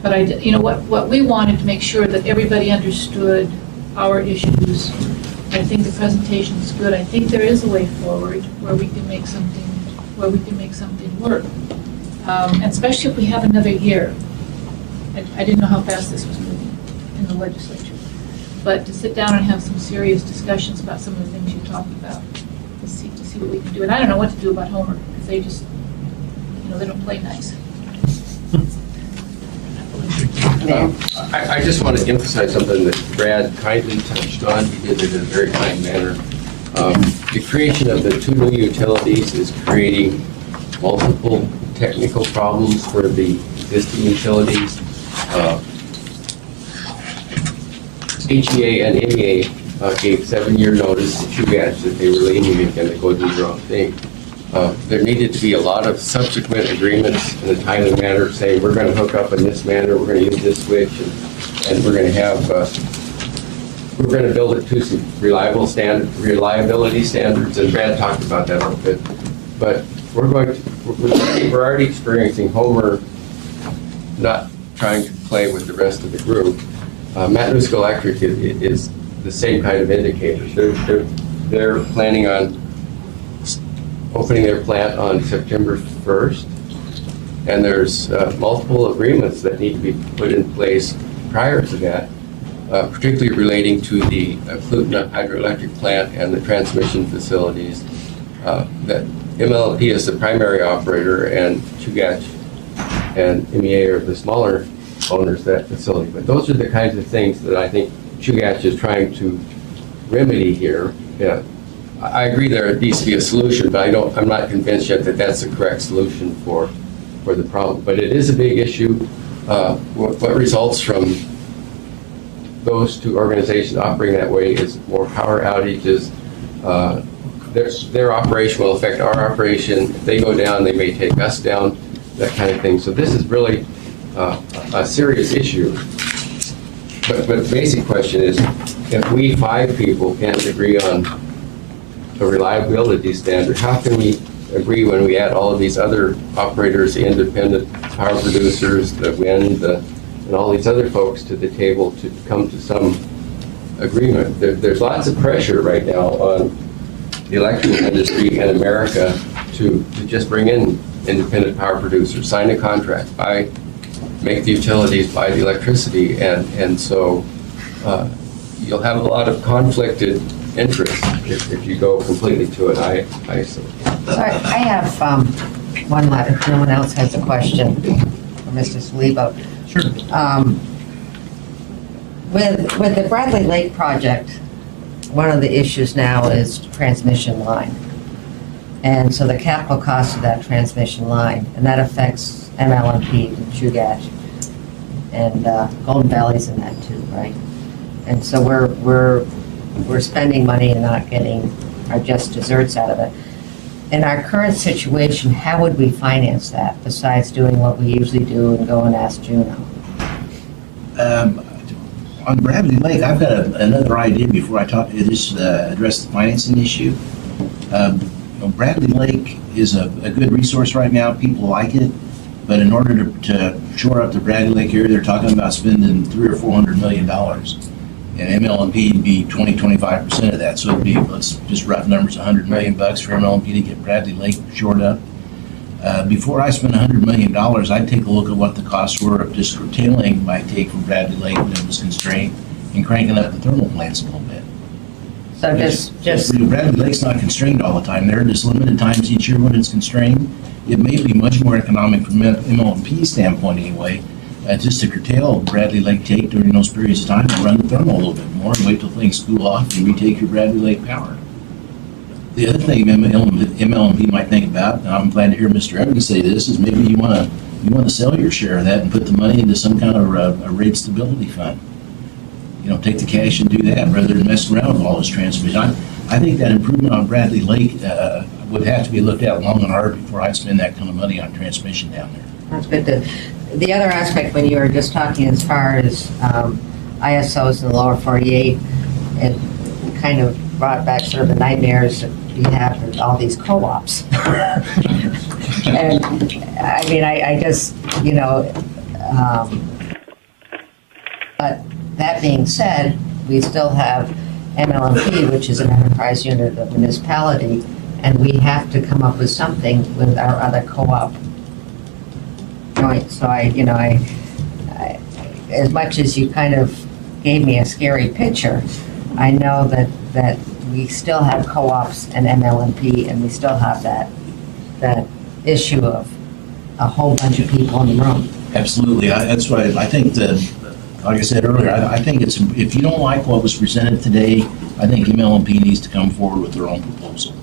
But what we wanted to make sure that everybody understood our issues. I think the presentation is good. I think there is a way forward where we can make something work, and especially if we have another year. I didn't know how fast this was moving in the legislature, but to sit down and have some serious discussions about some of the things you talked about, to see what we can do. And I don't know what to do about Homer, because they just, they don't play nice. I just want to emphasize something that Brad kindly touched on. He did it in a very kind manner. The creation of the 2 new utilities is creating multiple technical problems for the existing utilities. HEA and MEA gave 7-year notice to Chugach that they were leaving and going to go do their own thing. There needed to be a lot of subsequent agreements in a timely manner, saying we're going to hook up in this manner, we're going to use this switch, and we're going to build it to some reliability standards, and Brad talked about that a little bit. But we're already experiencing Homer not trying to play with the rest of the group. Matanuska Electric is the same kind of indicator. They're planning on opening their plant on September 1st, And there's multiple agreements that need to be put in place prior to that, particularly relating to the Clutha hydroelectric plant and the transmission facilities. That MLP is the primary operator and Chugach and MEA are the smaller owners of that facility. But those are the kinds of things that I think Chugach is trying to remedy here. Yeah. I agree there needs to be a solution, but I'm not convinced yet that that's the correct solution for the problem. But it is a big issue. What results from those two organizations operating that way is more power outages. Their operation will affect our operation. If they go down, they may take us down, that kind of thing. So this is really a serious issue. But the basic question is, if we 5 people can't agree on a reliability standard, how can we agree when we add all of these other operators, the independent power producers, the wind, and all these other folks to the table to come to some agreement? There's lots of pressure right now on the electrical industry in America to just bring in independent power producers, sign a contract, make the utilities buy the electricity, and so you'll have a lot of conflicted interest if you go completely to it. I assume. So I have one letter, if no one else has a question for Mr. Saliba. Sure. With the Bradley Lake project, one of the issues now is transmission line. And so the capital cost of that transmission line, and that affects MLMP, Chugach, and Golden Valley's in that too, right? And so we're spending money and not getting our just desserts out of it. In our current situation, how would we finance that besides doing what we usually do and go and ask Juno? On Bradley Lake, I've got another idea before I address the financing issue. Bradley Lake is a good resource right now. People like it, but in order to shore up the Bradley Lake area, they're talking about spending $300 or $400 million, and MLMP would be 20-25% of that. So it'd be, let's just rough numbers, $100 million for MLMP to get Bradley Lake shored up. Before I spent $100 million, I'd take a look at what the costs were of just curtailing my take from Bradley Lake when it was constrained and cranking up the thermal plants a little bit. So just Bradley Lake's not constrained all the time. There are just limited times each year when it's constrained. It may be much more economic from MLMP standpoint anyway, just to curtail Bradley Lake take during those periods of time and run the thermal a little bit more and wait till things cool off and retake your Bradley Lake power. The other thing MLMP might think about, and I'm glad to hear Mr. Evans say this, is maybe you want to sell your share of that and put the money into some kind of a rate stability fund. Take the cash and do that rather than mess around with all this transmission. I think that improvement on Bradley Lake would have to be looked at long and hard before I spend that kind of money on transmission down there. That's good. The other aspect, when you were just talking as far as ISOs in the lower 48, it kind of brought back sort of the nightmares that we have with all these co-ops. And I mean, I just, but that being said, we still have MLMP, which is an enterprise unit of the municipality, and we have to come up with something with our other co-op joint. So I, as much as you kind of gave me a scary picture, I know that we still have co-ops and MLMP, and we still have that issue of a whole bunch of people in the room. Absolutely. That's why I think that, like I said earlier, I think it's, if you don't like what was presented today, I think MLMP needs to come forward with their own proposal.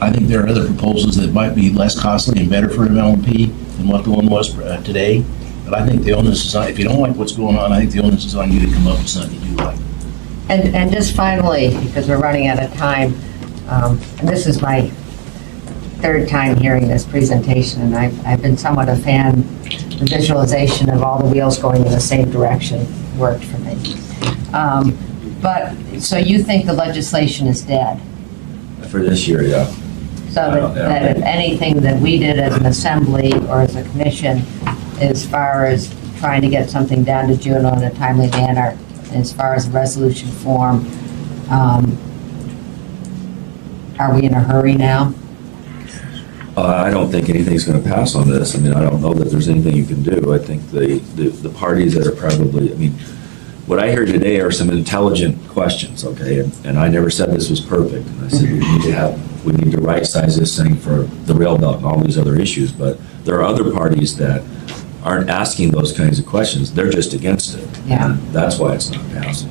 I think there are other proposals that might be less costly and better for MLMP than what the one was today. But I think the onus is on, if you don't like what's going on, I think the onus is on you to come up with something you do like. And just finally, because we're running out of time, and this is my third time hearing this presentation, and I've been somewhat a fan. The visualization of all the wheels going in the same direction worked for me. But, so you think the legislation is dead? For this year, yeah. So that if anything that we did as an assembly or as a commission, as far as trying to get something down to Juno in a timely manner, as far as a resolution form, are we in a hurry now? I don't think anything's going to pass on this. I mean, I don't know that there's anything you can do. I think the parties that are probably, I mean, what I hear today are some intelligent questions, okay? And I never said this was perfect. And I said we need to right-size this thing for the rail belt and all these other issues. But there are other parties that aren't asking those kinds of questions. They're just against it. Yeah. And that's why it's not passing.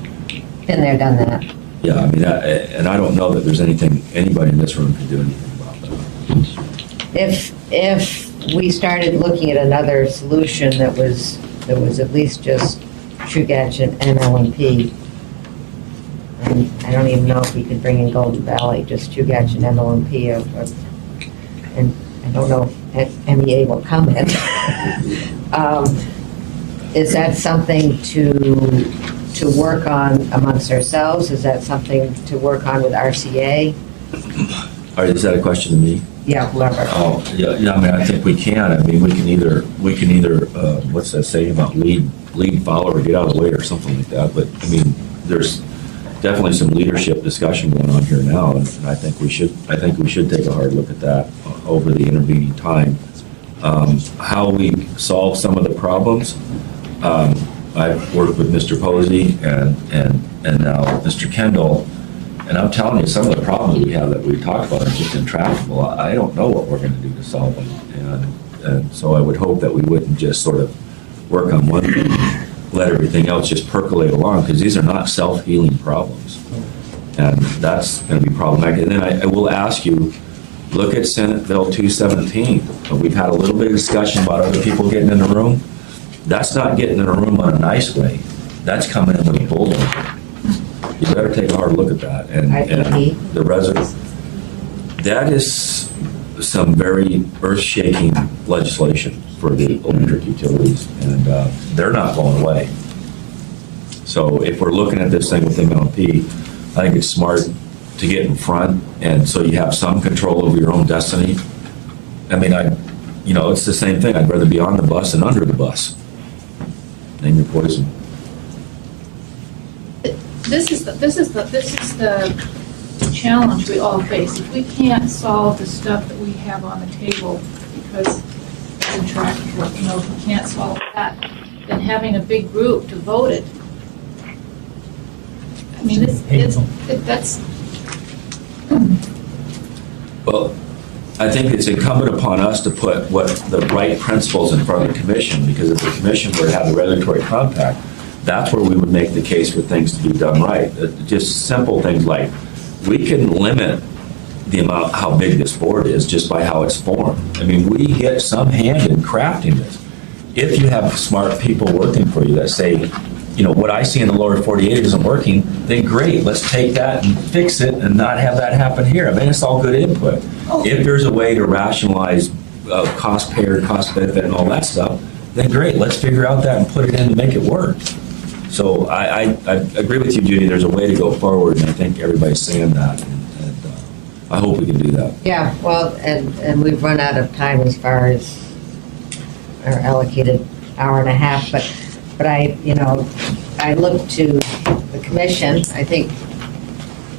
Been there, done that. Yeah, I mean, and I don't know that there's anything anybody in this room can do anything about that. If we started looking at another solution that was at least just Chugach and MLMP, and I don't even know if we could bring in Golden Valley, just Chugach and MLMP, and I don't know if MEA will come in. Is that something to work on amongst ourselves? Is that something to work on with RCA? All right, is that a question to me? Yeah, whoever. Oh, yeah, I mean, I think we can. I mean, we can either, what's that saying about lead follow or get out of the way or something like that. But I mean, there's definitely some leadership discussion going on here now, and I think we should take a hard look at that over the intervening time. How we solve some of the problems. I've worked with Mr. Posey and now Mr. Kendall, and I'm telling you, some of the problems we have that we talked about are just intractable. I don't know what we're going to do to solve them, and so I would hope that we wouldn't just sort of work on one thing, let everything else just percolate along, because these are not self-healing problems, and that's going to be problematic. And then I will ask you, look at Senate Bill 217. We've had a little bit of discussion about other people getting in the room. That's not getting in a room on a nice way. That's coming in with a bulldozer. You better take a hard look at that. And the residents, that is some very earth-shaking legislation for the electric utilities, and they're not going away. So if we're looking at this thing with MLP, I think it's smart to get in front, and so you have some control over your own destiny. I mean, it's the same thing. I'd rather be on the bus than under the bus. Name your poison. This is the challenge we all face. If we can't solve the stuff that we have on the table because it's intractable, if we can't solve that, then having a big group to vote it, I mean, that's. Well, I think it's incumbent upon us to put the right principles in front of the commission, because if the commission were to have the regulatory compact, that's where we would make the case for things to be done right. Just simple things like, we can limit the amount, how big this board is just by how it's formed. I mean, we get some hand in crafting this. If you have smart people working for you that say, what I see in the lower 48 isn't working, then great, let's take that and fix it and not have that happen here. I mean, it's all good input. If there's a way to rationalize cost payer, cost benefit, and all that stuff, then great, let's figure out that and put it in to make it work. So I agree with you, Judy, there's a way to go forward, and I think everybody's saying that, and I hope we can do that. Yeah, well, and we've run out of time as far as our allocated hour and a half, but I look to the commission. I think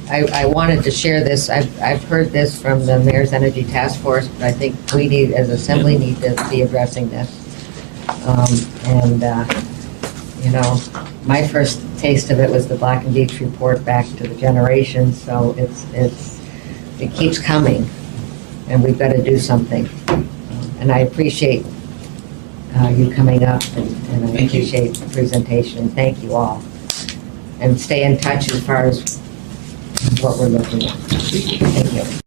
I wanted to share this. I've heard this from the Mayor's Energy Task Force, but I think we need, as Assembly, need to be addressing this. My first taste of it was the Black and Deach report back to the generation, so it keeps coming, and we've got to do something. And I appreciate you coming up, and I appreciate the presentation, and thank you all. And stay in touch as far as what we're looking at. Thank you.